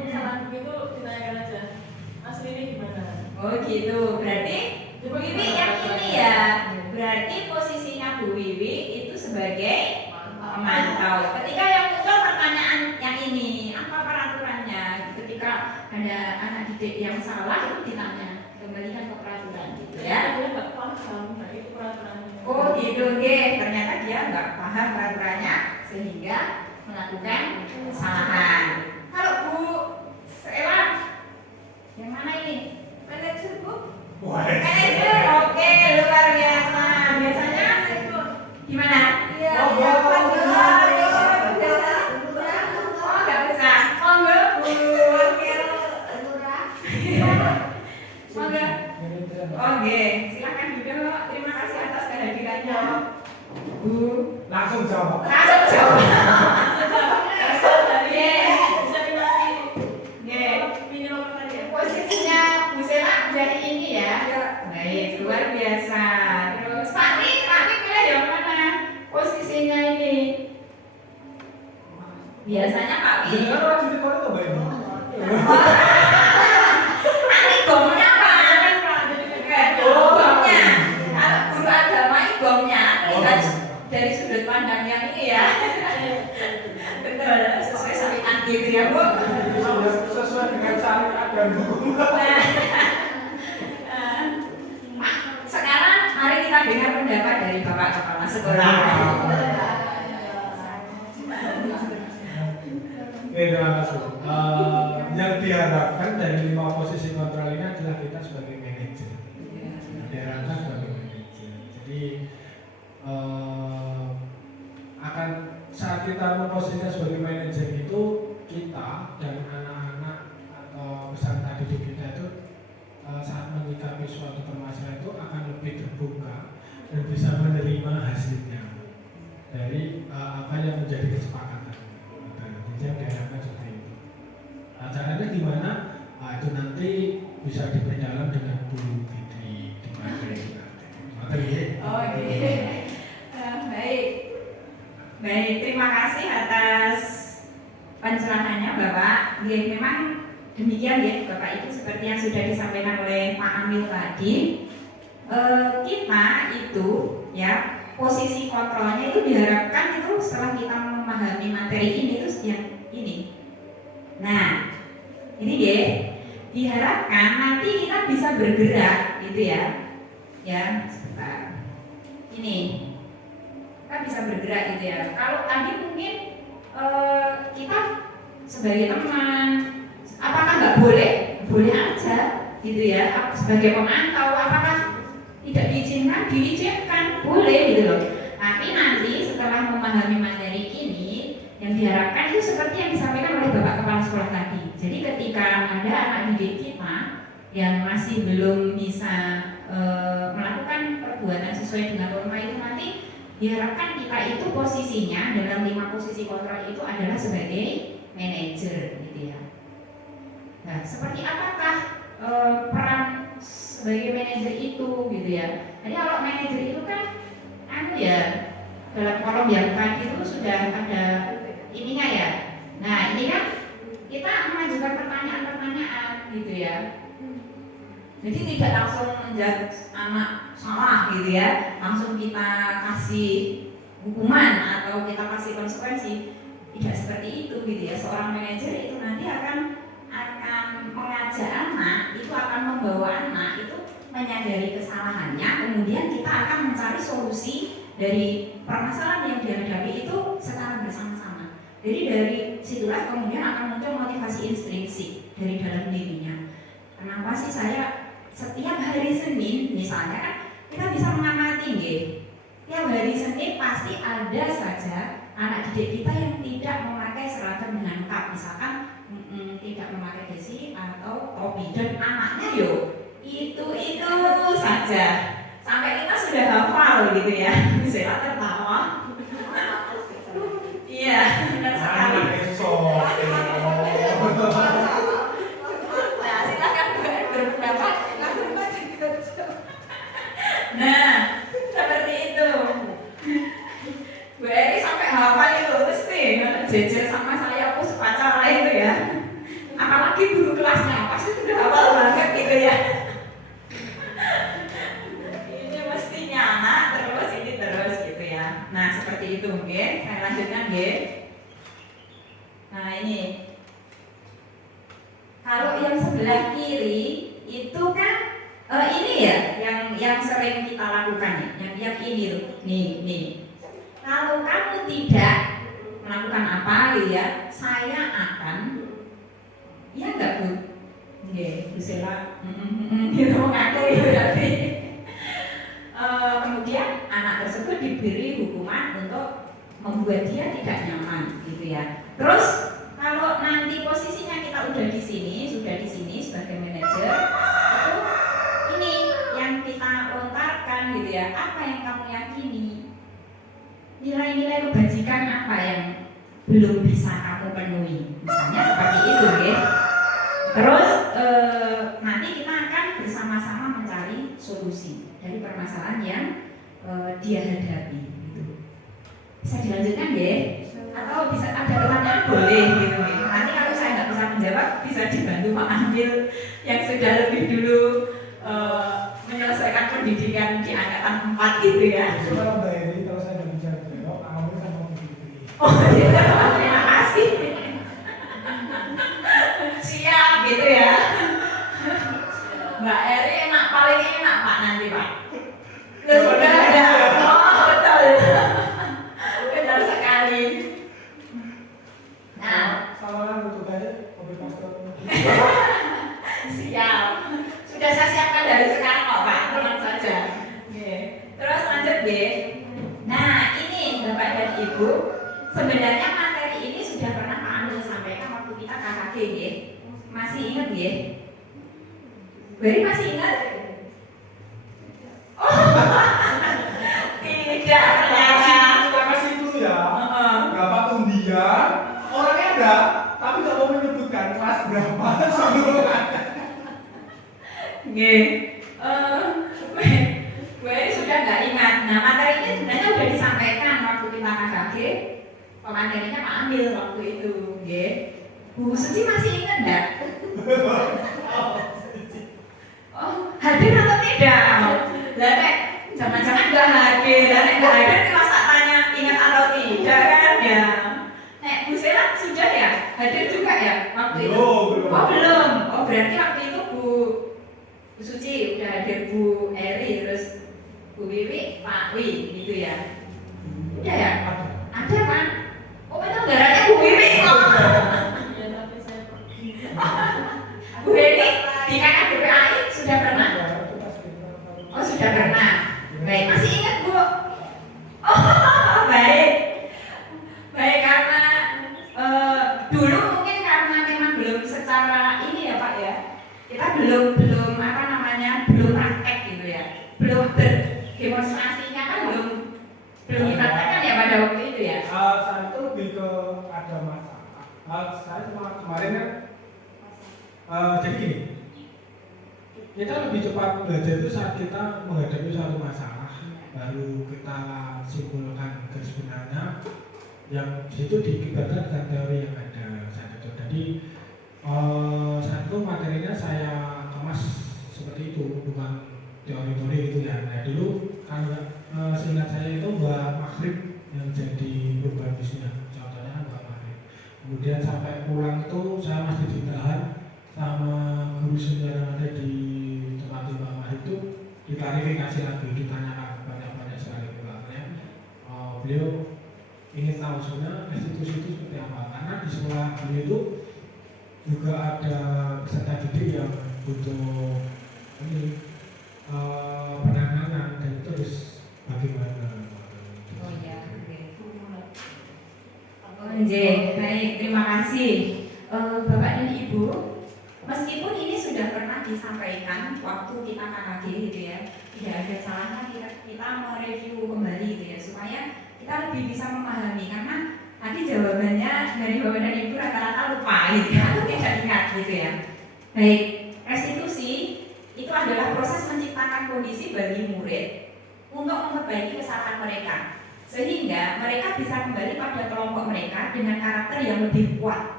kesalahan begitu ditanyakan aja. Aslinya gimana? Oh gitu. Berarti Bu Wiwi yang ini ya. Berarti posisinya Bu Wiwi itu sebagai pemantau. Ketika yang muncul pertanyaan yang ini, apa peraturannya? Ketika ada anak didik yang salah itu ditanya, kembalikan ke peraturan gitu ya. Dia nggak paham, nah itu peraturannya. Oh gitu, ternyata dia nggak paham peraturannya sehingga melakukan kesalahan. Kalau Bu Sela, yang mana ini? Manajer Bu? Manajer, oke luar biasa. Biasanya gimana? Oh nggak bisa. Oh enggak Bu. Monggo. Oke, silakan duduk. Terima kasih atas kehadirannya. Bu. Langsung jawab. Langsung jawab. Bisa dimasukin. Nggih. Minimal tadi ya. Posisinya Bu Sela Biasanya Pak Wi. Jadi kan orang di sekolah itu baik. Nanti gongnya Pak. Gongnya. Kalau guru agama itu gongnya lihat dari sudut pandang yang ini ya. Betul, sesuai syariat gitu ya Bu. Sesuai dengan syariat dan hukum. Sekarang mari kita dengar pendapat dari Bapak Kepala Sekolah. Terima kasih. Yang diharapkan dari 5 posisi kontrol ini adalah kita sebagai manajer. Diharapkan sebagai manajer. Jadi akan saat kita memposisikan sebagai manajer itu kita dan anak-anak atau peserta didik kita itu saat menyikapi suatu permasalahan itu akan lebih terbuka dan bisa menerima hasilnya dari apa yang menjadi kesepakatan. Yang diharapkan seperti itu. Caranya gimana? Itu nanti bisa diperdalam dengan Bu Fitri di materi. Oh iya. Baik. Baik, terima kasih atas pencerahannya Bapak. Ya, memang demikian ya Bapak Ibu, seperti yang sudah disampaikan oleh Pak Amil tadi. Kita itu ya posisi kontrolnya itu diharapkan itu setelah kita memahami materi ini itu yang ini. Nah, ini ya diharapkan nanti kita bisa bergerak gitu ya. Ya, sebentar. Ini kita bisa bergerak gitu ya. Kalau tadi mungkin kita sebagai teman, apakah nggak boleh? Boleh aja gitu ya. Sebagai pemantau, apakah tidak diizinkan? Diizinkan, boleh gitu loh. Tapi nanti setelah memahami materi ini, yang diharapkan itu seperti yang disampaikan oleh Bapak Kepala Sekolah tadi. Jadi ketika ada anak didik kita yang masih belum bisa melakukan perbuatan sesuai dengan norma itu, nanti diharapkan kita itu posisinya dalam 5 posisi kontrol itu adalah sebagai manajer gitu ya. Nah, seperti apakah peran sebagai manajer itu gitu ya. Jadi kalau manajer itu kan ya dalam kolom yang tadi itu sudah ada ininya ya. Nah, ini kan kita mengajukan pertanyaan-pertanyaan gitu ya. Jadi tidak langsung menjudge anak salah gitu ya, langsung kita kasih hukuman atau kita kasih konsekuensi. Tidak seperti itu gitu ya. Seorang manajer itu nanti akan mengajak anak, itu akan membawa anak itu menyadari kesalahannya, kemudian kita akan mencari solusi dari permasalahan yang dihadapi itu secara bersama-sama. Jadi dari situlah kemudian akan muncul motivasi intrinsik dari dalam dirinya. Kenapa sih saya setiap hari Senin misalnya kan kita bisa mengamati nggih. Tiap hari Senin pasti ada saja anak didik kita yang tidak memakai seragam dengan lengkap, misalkan tidak memakai desi atau topi, dan anaknya yo itu saja sampai kita sudah hafal gitu ya. Bisa tertawa. Iya, benar sekali. Nah, silakan berpendapat. Nah, seperti itu. Bu Eri sampai hafal itu mesti jejer sama saya aku sepacara itu ya. Apalagi guru kelasnya pasti sudah hafal banget gitu ya. Ini mestinya anak terus ini terus gitu ya. Nah, seperti itu nggih. Saya lanjutkan nggih. Nah, ini kalau yang sebelah kiri itu kan ini ya yang sering kita lakukan ya, yang ini loh. Nih. Kalau kamu tidak melakukan apa gitu ya, saya akan ya enggak Bu? Nggih, Bu Sela. Gitu mengaku ya berarti. Kemudian anak tersebut diberi hukuman untuk membuat dia tidak nyaman gitu ya. Terus kalau nanti posisinya kita udah di sini, sudah di sini sebagai manajer, itu ini yang kita lontarkan gitu ya. Apa yang kamu yakini? Nilai-nilai kebajikan apa yang belum bisa kamu penuhi? Misalnya seperti itu, ya. Terus nanti kita akan bersama-sama mencari solusi dari permasalahan yang dia hadapi. Gitu. Bisa dilanjutkan, ya? Atau bisa ada pertanyaan boleh gitu. Nanti kalau saya nggak bisa menjawab, bisa dibantu Pak Ambil yang sudah lebih dulu menyelesaikan pendidikan di angkatan 4 gitu ya. Kalau Mbak Eri, kalau saya nggak bicara belok, awalnya sama Bu Fitri. Oh iya, terima kasih. Siap gitu ya. Mbak Eri enak, paling enak Pak nanti Pak. Sudah ada. Oh betul. Benar sekali. Nah, Saluran untuk aja, mobil pastor. siap. Sudah saya siapkan dari sekarang kok Pak, tenang saja. Oke. Terus lanjut ya. Nah ini Bapak dan Ibu, sebenarnya materi ini sudah pernah Pak Amil sampaikan waktu kita KKG ya. Masih ingat ya? Beri masih ingat? Oh, tidak ternyata. Terima kasih itu ya. Heeh. Nggak patung dia, orangnya ada, tapi nggak mau menyebutkan kelas berapa sebelum ada. Nggih. Gue sudah nggak ingat. Nah, materi ini sebenarnya sudah disampaikan waktu kita KKG. Pematerinya Pak Ambil waktu itu, nggih. Bu Suci masih ingat enggak? Oh, hadir atau tidak? Lah nek jangan-jangan nggak hadir. Lah nek nggak hadir kalau tak tanya ingat atau tidak kan ya. Nek Bu Sela sudah ya? Hadir juga ya waktu itu? Belum. Oh, belum. Oh, berarti waktu itu Bu Suci udah hadir, Bu Eri, terus Bu Wiwi, Pak Wi gitu ya. Udah ya? Ada kan? Oh, itu nggaranya Bu Wiwi kok. Ya tapi saya pergi. Bu Eri di KKBPAI sudah pernah? Oh, sudah pernah. Baik, masih ingat Bu? Oh, baik. Baik, karena dulu mungkin karena memang belum secara ini ya Pak ya. Kita belum apa namanya, belum praktek gitu ya. Belum berdemonstrasinya kan belum dipraktekkan ya pada waktu itu ya. Saya itu lebih ke ada masalah. Saya cuma kemarin kan, jadi gini, kita lebih cepat belajar itu saat kita menghadapi suatu masalah, baru kita simpulkan garis benarnya yang itu dikibarkan dengan teori yang ada saat itu. Jadi saat itu materinya saya kemas seperti itu, bukan teori-teori gitu ya. Nah dulu kalau seingat saya itu Mbak Maghrib yang jadi urbanisnya, contohnya kan Mbak Maghrib. Kemudian sampai pulang itu saya masih ditahan sama guru senior yang ada di tempat Mbak Maghrib itu, diklarifikasi lagi, ditanyakan banyak-banyak sekali pulangnya. Beliau ingin tahu sebenarnya institusi itu seperti apa, karena di sekolah beliau itu juga ada peserta didik yang butuh ini penanganan, dan itu harus bagaimana. Oh ya, oke. Oke, baik, terima kasih Bapak dan Ibu. Meskipun ini sudah pernah disampaikan waktu kita KKG gitu ya, tidak ada salahnya kita mereview kembali gitu ya, supaya kita lebih bisa memahami, karena tadi jawabannya dari Bapak dan Ibu rata-rata lupa gitu ya, atau tidak ingat gitu ya. Baik, restitusi itu adalah proses menciptakan kondisi bagi murid untuk memperbaiki kesalahan mereka, sehingga mereka bisa kembali pada kelompok mereka dengan karakter yang lebih kuat.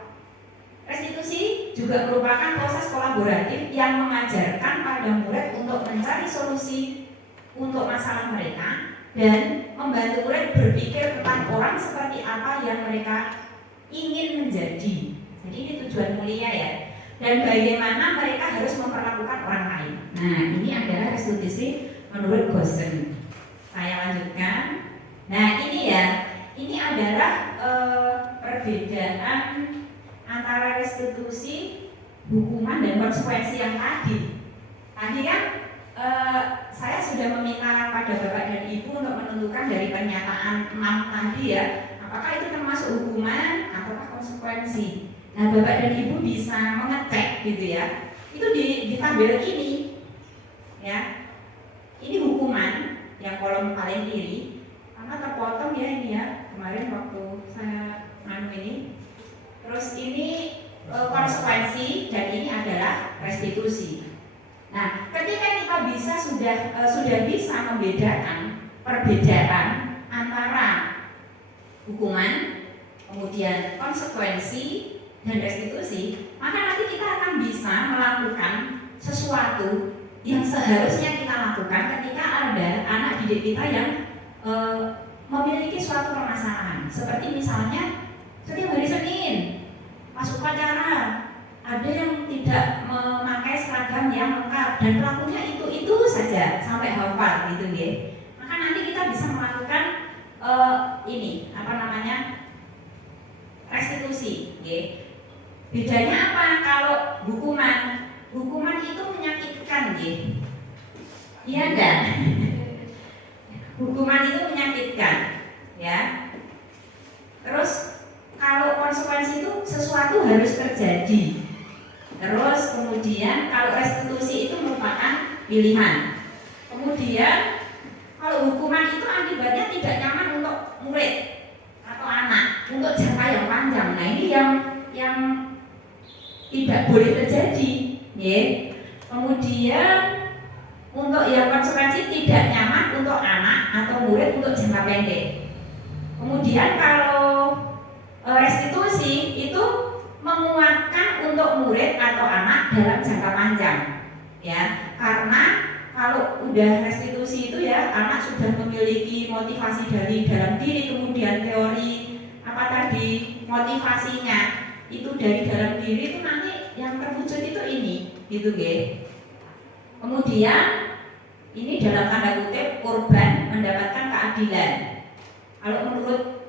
Restitusi juga merupakan proses kolaboratif yang mengajarkan pada murid untuk mencari solusi untuk masalah mereka dan membantu murid berpikir tentang orang seperti apa yang mereka ingin menjadi. Jadi ini tujuan mulia ya. Dan bagaimana mereka harus memperlakukan orang lain. Nah, ini adalah restitusi menurut Gosen. Saya lanjutkan. Nah, ini ya, ini adalah perbedaan antara restitusi, hukuman, dan konsekuensi yang tadi. Tadi kan saya sudah meminta pada Bapak dan Ibu untuk menentukan dari pernyataan 6 tadi ya, apakah itu termasuk hukuman ataukah konsekuensi. Nah, Bapak dan Ibu bisa mengecek gitu ya. Itu di tabel ini, ya. Ini hukuman yang kolom paling kiri, karena terpotong ya ini ya. Kemarin waktu saya ini. Terus ini konsekuensi, dan ini adalah restitusi. Nah, ketika kita sudah bisa membedakan perbedaan antara hukuman, kemudian konsekuensi dan restitusi, maka nanti kita akan bisa melakukan sesuatu yang seharusnya kita lakukan ketika ada anak didik kita yang memiliki suatu permasalahan. Seperti misalnya setiap hari Senin pas upacara ada yang tidak memakai seragam yang lengkap dan pelakunya itu saja sampai hafal gitu ya. Maka nanti kita bisa melakukan restitusi ya. Bedanya apa kalau hukuman? Hukuman itu menyakitkan ya. Iya enggak? Hukuman itu menyakitkan ya. Terus kalau konsekuensi itu sesuatu harus terjadi. Terus kemudian kalau restitusi itu merupakan pilihan. Kemudian kalau hukuman itu akibatnya tidak nyaman untuk murid atau anak untuk jangka yang panjang. Nah ini yang tidak boleh terjadi, ya. Kemudian untuk yang konsekuensi tidak nyaman untuk anak atau murid untuk jangka pendek. Kemudian kalau restitusi itu menguatkan untuk murid atau anak dalam jangka panjang, ya. Karena kalau udah restitusi itu ya anak sudah memiliki motivasi dari dalam diri, kemudian teori motivasinya itu dari dalam diri itu nanti yang terwujud itu ini, gitu ya. Kemudian ini dalam tanda kutip korban mendapatkan keadilan. Kalau menurut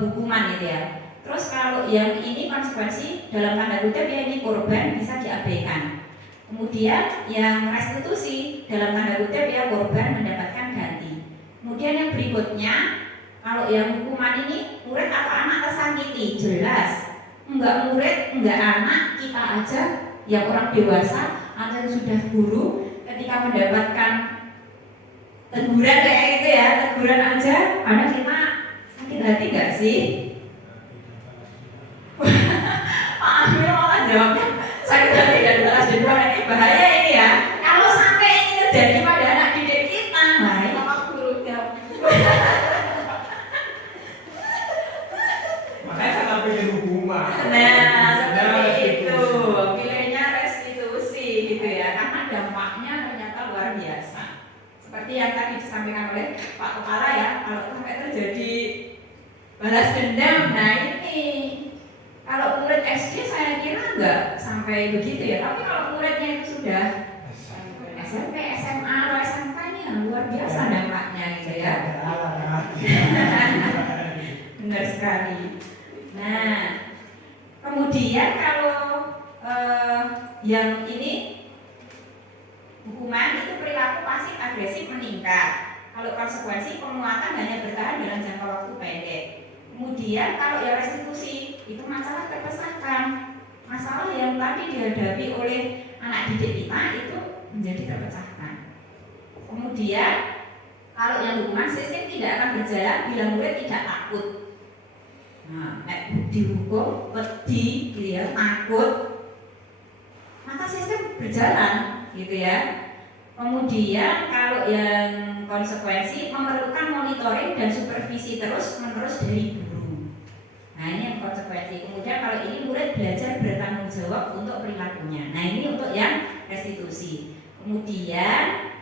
hukuman gitu ya. Terus kalau yang ini konsekuensi dalam tanda kutip ya ini korban bisa diabaikan. Kemudian yang restitusi dalam tanda kutip ya korban mendapatkan ganti. Kemudian yang berikutnya kalau yang hukuman ini murid atau anak tersakiti jelas. Enggak murid, enggak anak, kita aja yang orang dewasa atau yang sudah guru ketika mendapatkan teguran kayak gitu ya, teguran aja anak kita sakit hati enggak sih? Pak Amir malah jawabnya sakit hati dan balas dendam. Ini bahaya ini ya. Kalau sampai ini terjadi pada anak didik kita, bahaya sama gurunya. Makanya saya pilih hukuman. Nah, seperti itu. Pilihnya restitusi gitu ya. Karena dampaknya ternyata luar biasa. Seperti yang tadi disampaikan oleh Pak Kepala ya, kalau sampai terjadi balas dendam, nah ini kalau murid SD saya kira enggak sampai begitu ya. Tapi kalau muridnya itu sudah SMP, SMA, atau SMK ini luar biasa dampaknya gitu ya. Benar sekali. Nah, kemudian kalau yang ini hukuman itu perilaku pasif agresif meningkat. Kalau konsekuensi penguatan hanya bertahan dalam jangka waktu pendek. Kemudian kalau yang restitusi itu masalah terpecahkan. Masalah yang tadi dihadapi oleh anak didik kita itu menjadi terpecahkan. Kemudian kalau yang hukuman sistem tidak akan berjalan bila murid tidak takut. Nah, dihukum, pedih, gitu ya, takut, maka sistem berjalan, gitu ya. Kemudian kalau yang konsekuensi memerlukan monitoring dan supervisi terus-menerus dari guru. Nah ini yang konsekuensi. Kemudian kalau ini murid belajar bertanggung jawab untuk perilakunya. Nah ini untuk yang restitusi. Kemudian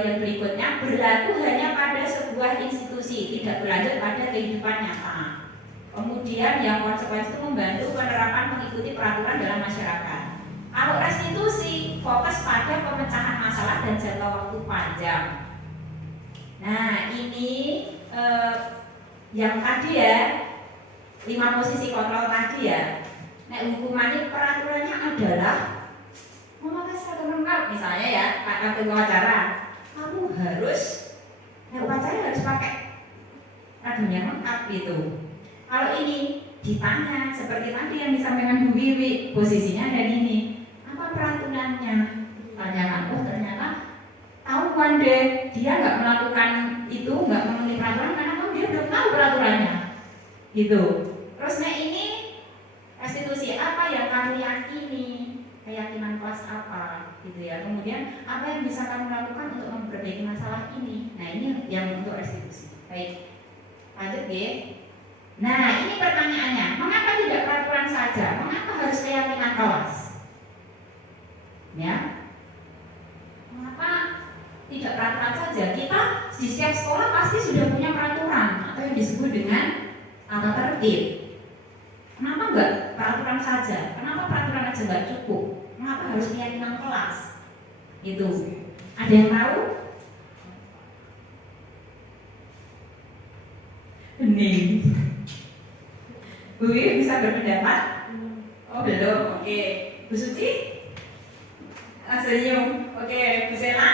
yang berikutnya berlaku hanya pada sebuah institusi, tidak berlanjut pada kehidupan nyata. Kemudian yang konsekuensi itu membantu penerapan mengikuti peraturan dalam masyarakat. Kalau restitusi fokus pada pemecahan masalah dan jangka waktu panjang. Nah ini yang tadi ya 5 posisi kontrol tadi ya. Nah hukuman ini peraturannya adalah memakai seragam lengkap misalnya ya Pak upacara. Kamu harus upacara harus pakai seragam yang lengkap gitu. Kalau ini ditanya seperti tadi yang disampaikan Bu Wiwi, posisinya ada ini. Apa peraturannya? Tanyakan, oh ternyata tahuan deh dia nggak melakukan itu, nggak memenuhi peraturan karena dia belum tahu peraturannya, gitu. Terus nah ini restitusi apa yang kami yakini, keyakinan kelas apa, gitu ya. Kemudian apa yang bisa kami lakukan untuk memperbaiki masalah ini. Nah ini yang untuk restitusi. Baik, lanjut ya. Nah, ini pertanyaannya, mengapa tidak peraturan saja? Mengapa harus keyakinan kelas? Ya, mengapa tidak peraturan saja? Kita di setiap sekolah pasti sudah punya peraturan atau yang disebut dengan tata tertib. Kenapa enggak peraturan saja? Kenapa peraturan aja enggak cukup? Mengapa harus keyakinan kelas? Gitu. Ada yang tahu? Bening. Bu Wir bisa berpendapat? Oh belum, oke. Bu Suci? Senyum, oke. Bu Sela?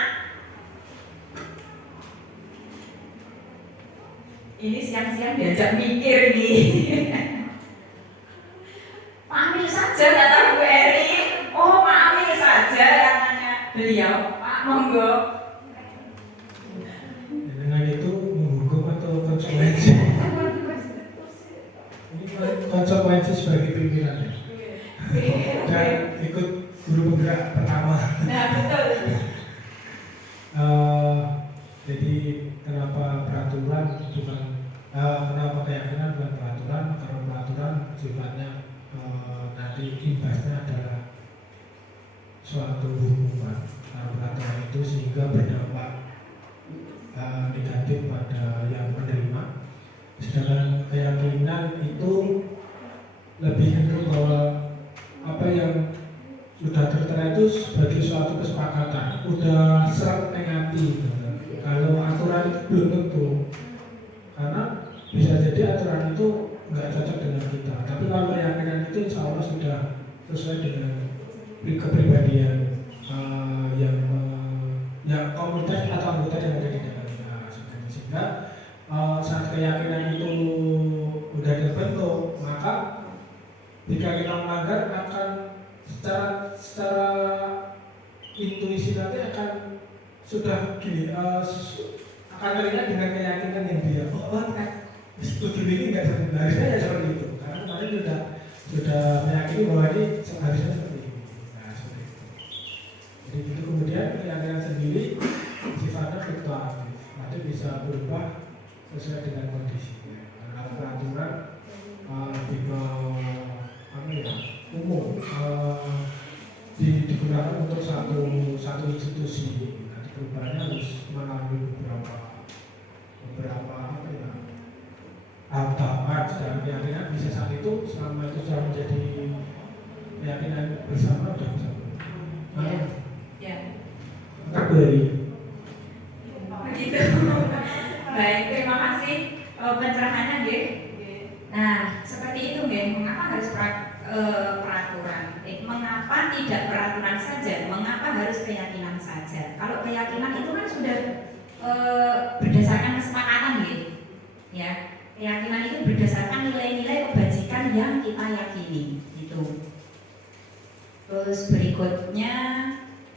Ini siang-siang diajak mikir nih. Ambil saja kata Bu Eri. Oh ambil saja katanya beliau. Pak monggo. Dengan itu menghukum atau konsekuensi? Ini konsekuensi sebagai pimpinan ya. Dan ikut guru penggerak pertama. Nah betul. Jadi kenapa peraturan bukan kenapa keyakinan bukan peraturan? Karena peraturan sifatnya nanti imbasnya adalah suatu hukuman. Karena peraturan itu sehingga berdampak negatif pada yang menerima. Sedangkan keyakinan itu lebih cenderung bahwa apa yang sudah tertera itu sebagai suatu kesepakatan, udah serap negatif. Kalau aturan itu belum tentu, karena bisa jadi aturan itu nggak cocok dengan kita. Tapi kalau keyakinan itu insya Allah sudah sesuai dengan kepribadian yang komunitas atau anggota yang ada di dalamnya. Sehingga saat keyakinan itu sudah terbentuk, maka jika kita melanggar akan secara intuisi nanti akan sudah gini akan teringat dengan keyakinan yang dia setuju ini nggak harusnya ya seperti itu, karena kemarin sudah meyakini bahwa ini seharusnya seperti ini. Nah seperti itu. Jadi itu kemudian keyakinan sendiri sifatnya fluktuatif, nanti bisa berubah sesuai dengan kondisinya. Karena peraturan lebih ke umum digunakan untuk satu institusi. Nanti perubahannya harus melalui beberapa tahapan. Dan keyakinan bisa saat itu selama itu sudah menjadi keyakinan bersama sudah bisa berubah. Ya. Begitu. Baik, terima kasih pencerahannya, Nggih. Nah, seperti itu, Nggih. Mengapa harus peraturan? Mengapa tidak peraturan saja? Mengapa harus keyakinan saja? Kalau keyakinan itu kan sudah berdasarkan kesepakatan, gitu. Ya, keyakinan itu berdasarkan nilai-nilai kebajikan yang kita yakini, gitu. Terus berikutnya,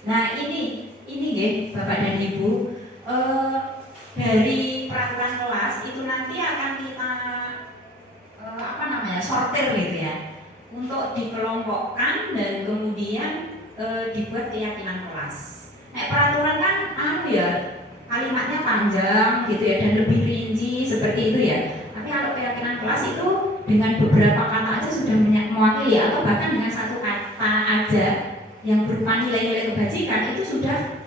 nah ini nggih, Bapak dan Ibu, dari peraturan kelas itu nanti akan kita sortir gitu ya, untuk dikelompokkan dan kemudian dibuat keyakinan kelas. Nah, peraturan kan kalimatnya panjang gitu ya dan lebih rinci seperti itu ya. Tapi kalau keyakinan kelas itu dengan beberapa kata aja sudah mewakili, atau bahkan dengan satu kata aja yang berupa nilai-nilai kebajikan itu sudah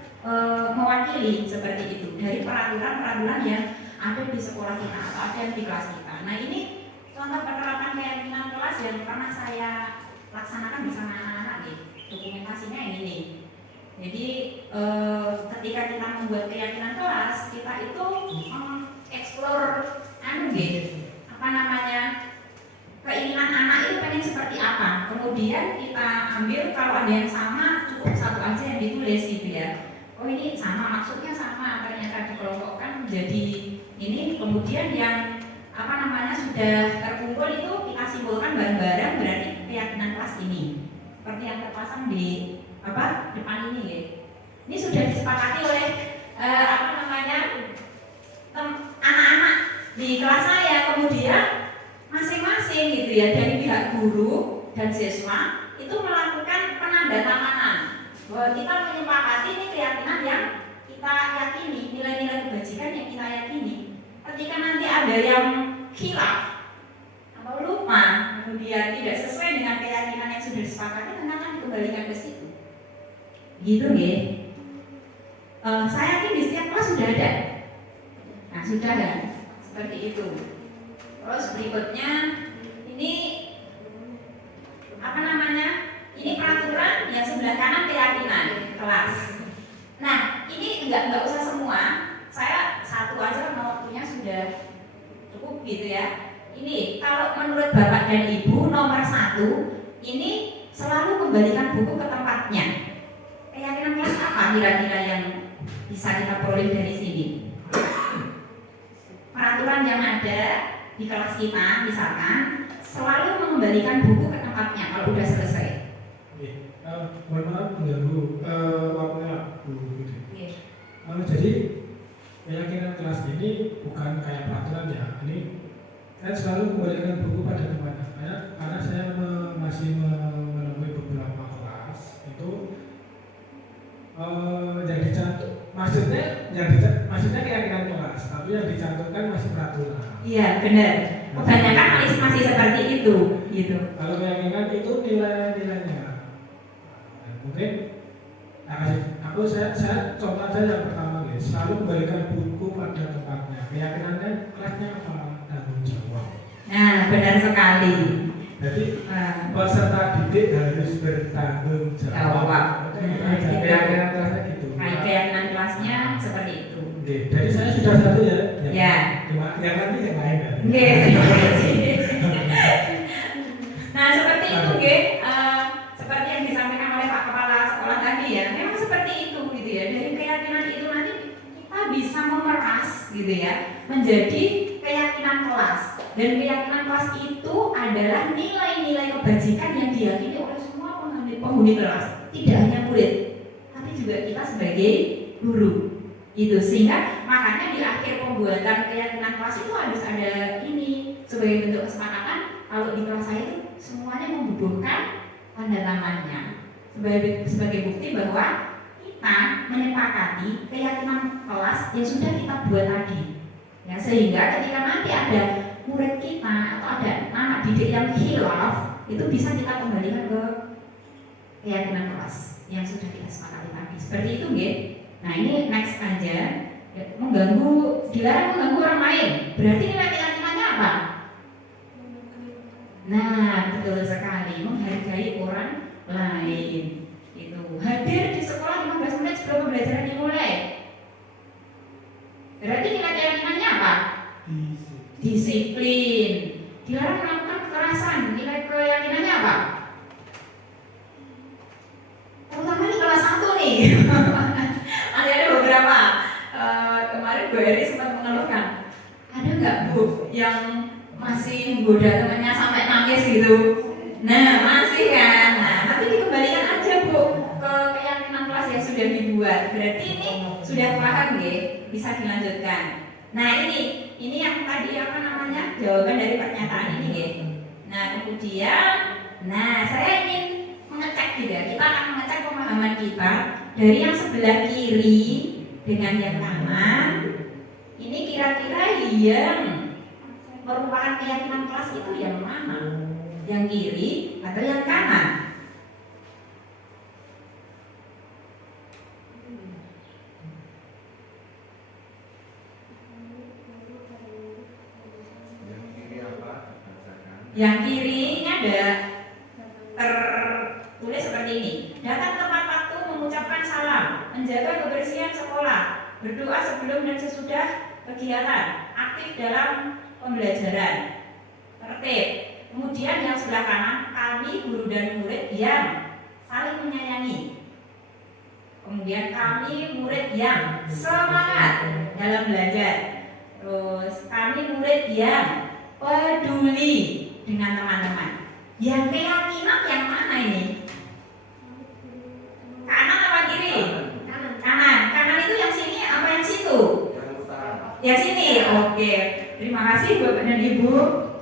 mewakili seperti itu dari peraturan-peraturan yang ada di sekolah kita atau ada yang di kelas kita. Nah ini contoh penerapan keyakinan kelas yang pernah saya laksanakan bersama anak-anak nih. Dokumentasinya yang ini. Jadi ketika kita membuat keyakinan kelas, kita itu explore keinginan anak itu pengen seperti apa. Kemudian kita ambil kalau ada yang sama cukup satu aja yang ditulis gitu ya. Oh ini sama, maksudnya sama, ternyata dikelompokkan menjadi ini. Kemudian yang sudah terkumpul itu kita simpulkan bareng-bareng, berarti keyakinan kelas ini seperti yang terpasang di depan ini ya. Ini sudah disepakati oleh anak-anak di kelas saya. Kemudian masing-masing gitu ya, dari pihak guru dan siswa itu melakukan penandatanganan bahwa kita menyepakati ini keyakinan yang kita yakini, nilai-nilai kebajikan yang kita yakini. Ketika nanti ada yang khilaf, kemudian tidak sesuai dengan keyakinan yang sudah disepakati, tenang akan dikembalikan ke situ. Gitu nggih. Saya yakin di setiap kelas sudah ada. Nah, sudah kan? Seperti itu. Terus berikutnya ini apa namanya? Ini peraturan yang sebelah kanan keyakinan kelas. Nah, ini enggak usah semua. Saya satu aja karena waktunya sudah cukup gitu ya. Ini kalau menurut Bapak dan Ibu nomor 1 ini selalu kembalikan buku ke tempatnya. Keyakinan kelas apa kira-kira yang bisa kita peroleh dari sini? Peraturan yang ada di kelas kita misalkan selalu mengembalikan buku ke tempatnya kalau udah selesai. Mohon maaf mengganggu waktunya Bu. Jadi keyakinan kelas ini bukan kayak peraturan ya. Ini saya selalu kembalikan buku pada tempatnya. Karena saya masih menemui beberapa kelas itu yang dicantum, maksudnya keyakinan kelas, tapi yang dicantumkan masih peraturan. Iya benar. Kebanyakan masih seperti itu, gitu. Kalau keyakinan itu nilai-nilainya. Mungkin saya contoh aja yang pertama guys, selalu kembalikan buku pada tempatnya. Keyakinannya kelasnya apa? Tanggung jawab. Nah benar sekali. Jadi peserta didik harus bertanggung jawab. Keyakinan kelasnya gitu. Nah, keyakinan kelasnya seperti itu. Oke, jadi saya sudah satu ya. Ya. Cuma yang nanti yang lain kan. Oke. Nah seperti itu, nggih. Seperti yang disampaikan oleh Pak Kepala Sekolah tadi ya, memang seperti itu gitu ya. Dari keyakinan itu nanti kita bisa memeras gitu ya, menjadi keyakinan kelas. Dan keyakinan kelas itu adalah nilai-nilai kebajikan yang diyakini oleh semua penghuni kelas, tidak hanya murid, tapi juga kita sebagai guru. Itu sehingga makanya di akhir pembuatan keyakinan kelas itu harus ada ini sebagai bentuk kesepakatan. Kalau di kelas saya itu semuanya membubuhkan tanda tangannya sebagai bukti bahwa kita menyepakati keyakinan kelas yang sudah kita buat tadi. Ya, sehingga ketika nanti ada murid kita atau ada anak didik yang khilaf, itu bisa kita kembalikan ke keyakinan kelas yang sudah kita sepakati tadi. Seperti itu, nggih. Nah, ini next aja. Dilarang mengganggu orang lain. Berarti nilai keyakinannya apa? Nah, betul sekali, menghargai orang lain. Itu hadir di sekolah 15 menit sebelum pembelajaran dimulai. Berarti nilai keyakinannya apa? Disiplin. Dilarang melakukan kekerasan. Nilai keyakinannya apa? Terutama di kelas 1 nih. Masih ada beberapa. Kemarin Bu Eri sempat mengeluhkan, ada nggak Bu yang masih menggoda temannya sampai nangis gitu? Nah masih kan. Nah nanti dikembalikan aja Bu ke keyakinan kelas yang sudah dibuat. Berarti ini sudah paham nggih? Bisa dilanjutkan. Nah ini yang tadi apa namanya jawaban dari pernyataan ini nggih. Nah kemudian, saya ingin mengecek juga. Kita akan mengecek pemahaman kita dari yang sebelah kiri dengan yang kanan. Ini kira-kira yang merupakan keyakinan kelas itu yang mana? Yang kiri atau yang kanan? Yang kiri apa? Bacakan. Yang kiri ini ada tertulis seperti ini. Datang tepat waktu, mengucapkan salam, menjaga kebersihan sekolah, berdoa sebelum dan sesudah kegiatan, aktif dalam pembelajaran, tertib. Kemudian yang sebelah kanan, kami guru dan murid yang saling menyayangi. Kemudian kami murid yang semangat dalam belajar. Terus kami murid yang peduli dengan teman-teman. Yang keyakinan yang mana ini? Kanan apa kiri? Kanan. Kanan itu yang sini apa yang situ? Yang sini. Oke. Terima kasih Bapak dan Ibu.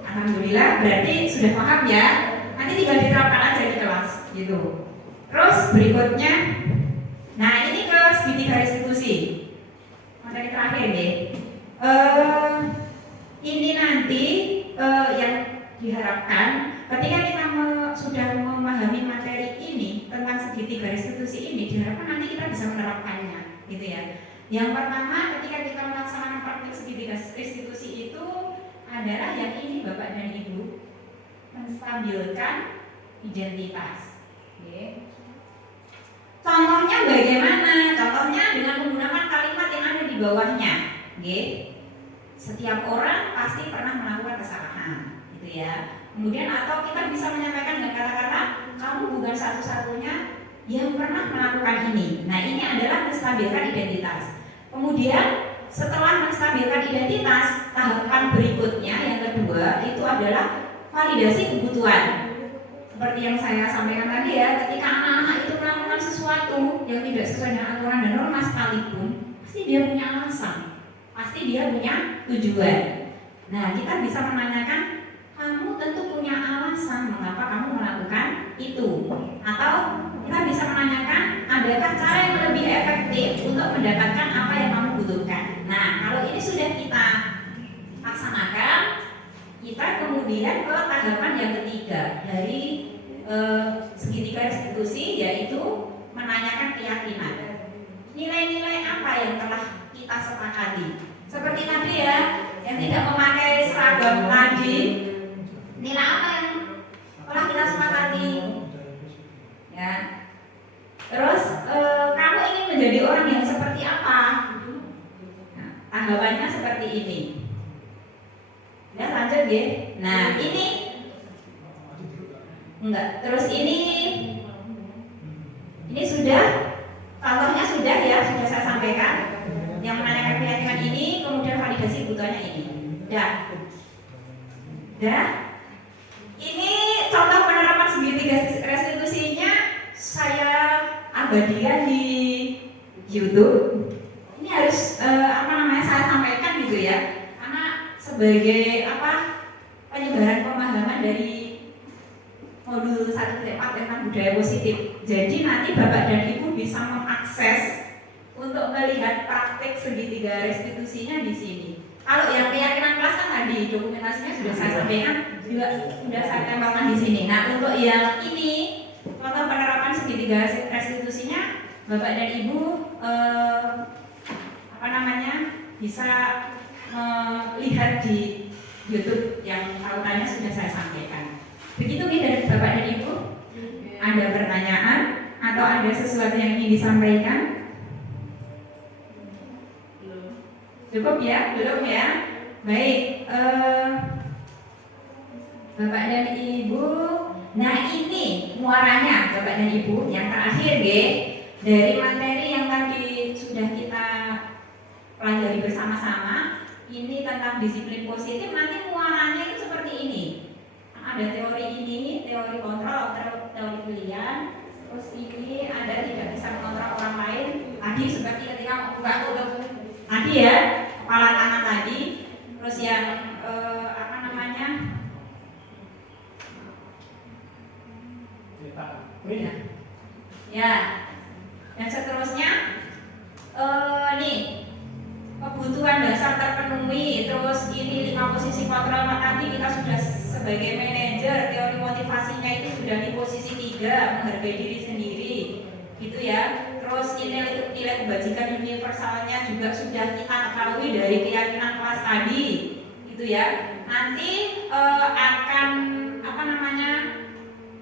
Alhamdulillah berarti sudah paham ya. Nanti tinggal diterapkan aja di kelas gitu. Terus berikutnya, nah ini ke segitiga restitusi. Materi terakhir nih. Ini nanti yang diharapkan ketika kita sudah memahami materi ini tentang segitiga restitusi ini, diharapkan nanti kita bisa menerapkannya, gitu ya. Yang pertama, ketika kita melaksanakan praktik segitiga restitusi itu adalah yang ini Bapak dan Ibu, menstabilkan identitas. Oke. Contohnya bagaimana? Contohnya dengan menggunakan kalimat yang ada di bawahnya. Oke. Setiap orang pasti pernah melakukan kesalahan, gitu ya. Kemudian atau kita bisa menyampaikan dengan kata-kata kamu bukan satu-satunya yang pernah melakukan ini. Nah, ini adalah menstabilkan identitas. Kemudian setelah menstabilkan identitas, tahapan berikutnya yang kedua itu adalah validasi kebutuhan. Seperti yang saya sampaikan tadi ya, ketika anak-anak itu melakukan sesuatu yang tidak sesuai dengan aturan dan norma sekalipun, pasti dia punya alasan, pasti dia punya tujuan. Nah, kita bisa menanyakan, kamu tentu punya alasan mengapa kamu melakukan itu. Atau kita bisa menanyakan, adakah cara yang lebih efektif untuk mendapatkan apa yang kamu butuhkan. Nah, kalau ini sudah kita laksanakan, kita kemudian ke tahapan yang ketiga dari segitiga restitusi, yaitu menanyakan keyakinan. Nilai-nilai apa yang telah kita sepakati? Seperti tadi ya, yang tidak memakai seragam tadi, nilai apa yang telah kita sepakati? Ya. Terus kamu ingin menjadi orang yang seperti apa? Nah, tahapannya seperti ini. Ya, lanjut ya. Nah, ini enggak. Terus ini sudah, contohnya sudah ya, sudah saya sampaikan. Yang menanyakan keyakinan ini, kemudian validasi kebutuhannya ini. Dah. Ini contoh penerapan segitiga restitusinya saya abadikan di YouTube. Ini harus saya sampaikan gitu ya. Karena sebagai penyebaran pemahaman dari modul 1.4 tentang budaya positif. Jadi nanti Bapak dan Ibu bisa mengakses untuk melihat praktik segitiga restitusinya di sini. Kalau yang keyakinan kelas kan tadi dokumentasinya sudah saya sampaikan, juga sudah saya tempelkan di sini. Nah, untuk yang ini contoh penerapan segitiga restitusinya, Bapak dan Ibu bisa melihat di YouTube yang tautannya sudah saya sampaikan. Begitu nih dari Bapak dan Ibu. Ada pertanyaan atau ada sesuatu yang ingin disampaikan? Cukup ya? Belum ya? Baik, Bapak dan Ibu. Nah, ini muaranya Bapak dan Ibu yang terakhir dari materi yang tadi sudah kita pelajari bersama-sama. Ini tentang disiplin positif, nanti muaranya itu seperti ini. Ada teori ini, teori kontrol, teori pilihan. Terus ini ada tidak bisa mengontrol orang lain. Tadi seperti ketika membuka tutup tadi ya, kepala tangan tadi. Terus yang ya, dan seterusnya nih kebutuhan dasar terpenuhi. Terus ini 5 posisi kontrol tadi kita sudah sebagai manajer, teori motivasinya itu sudah di posisi 3, menghargai diri sendiri gitu ya. Terus ini nilai kebajikan universalnya juga sudah kita ketahui dari keyakinan kelas tadi gitu ya. Nanti akan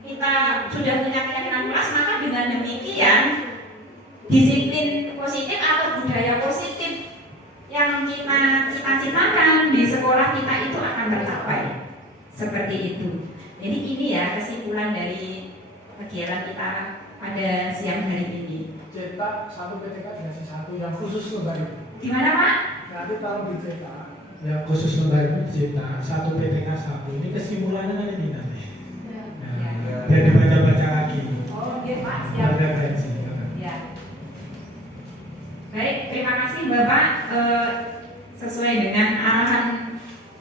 kita sudah punya keyakinan kelas, maka dengan demikian disiplin positif atau budaya positif yang kita cita-citakan di sekolah kita itu akan tercapai seperti itu. Jadi ini ya kesimpulan dari kegiatan kita pada siang hari ini. Cetak 1 PTK dikasih 1 yang khusus lembar itu. Gimana Pak? Nanti kalau dicetak yang khusus lembar itu dicetak 1 PTK 1. Ini kesimpulannya kan ini nanti. Biar dibaca-baca lagi. Oh, oke Pak, siap. Ada gaji. Ya. Baik, terima kasih Bapak. Sesuai dengan arahan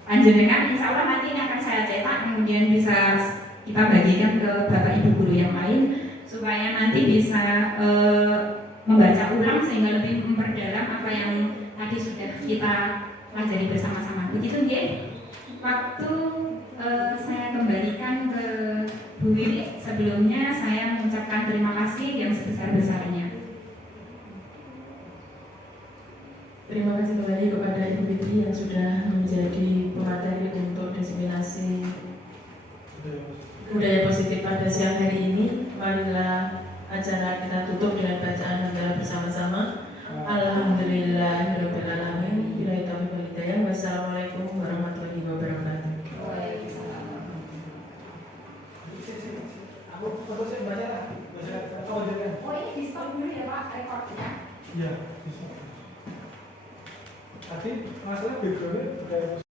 panjenengan, insya Allah nanti ini akan saya cetak, kemudian bisa kita bagikan ke Bapak Ibu guru yang lain supaya nanti bisa membaca ulang sehingga lebih memperdalam apa yang tadi sudah kita pelajari bersama-sama. Begitu nggih? Waktu saya kembalikan ke Bu Wiwi. Sebelumnya saya mengucapkan terima kasih yang sebesar-besarnya. Terima kasih kembali kepada Ibu Fitri yang sudah menjadi pemateri untuk diseminasi budaya positif pada siang hari ini. Marilah acara kita tutup dengan bacaan hamdalah bersama-sama. Alhamdulillahirabbil alamin. Billahi taufiq wal hidayah. Wassalamualaikum warahmatullahi wabarakatuh. Oh, ini di stop dulu ya Pak, rekornya. Iya, bisa. Tadi masalah backgroundnya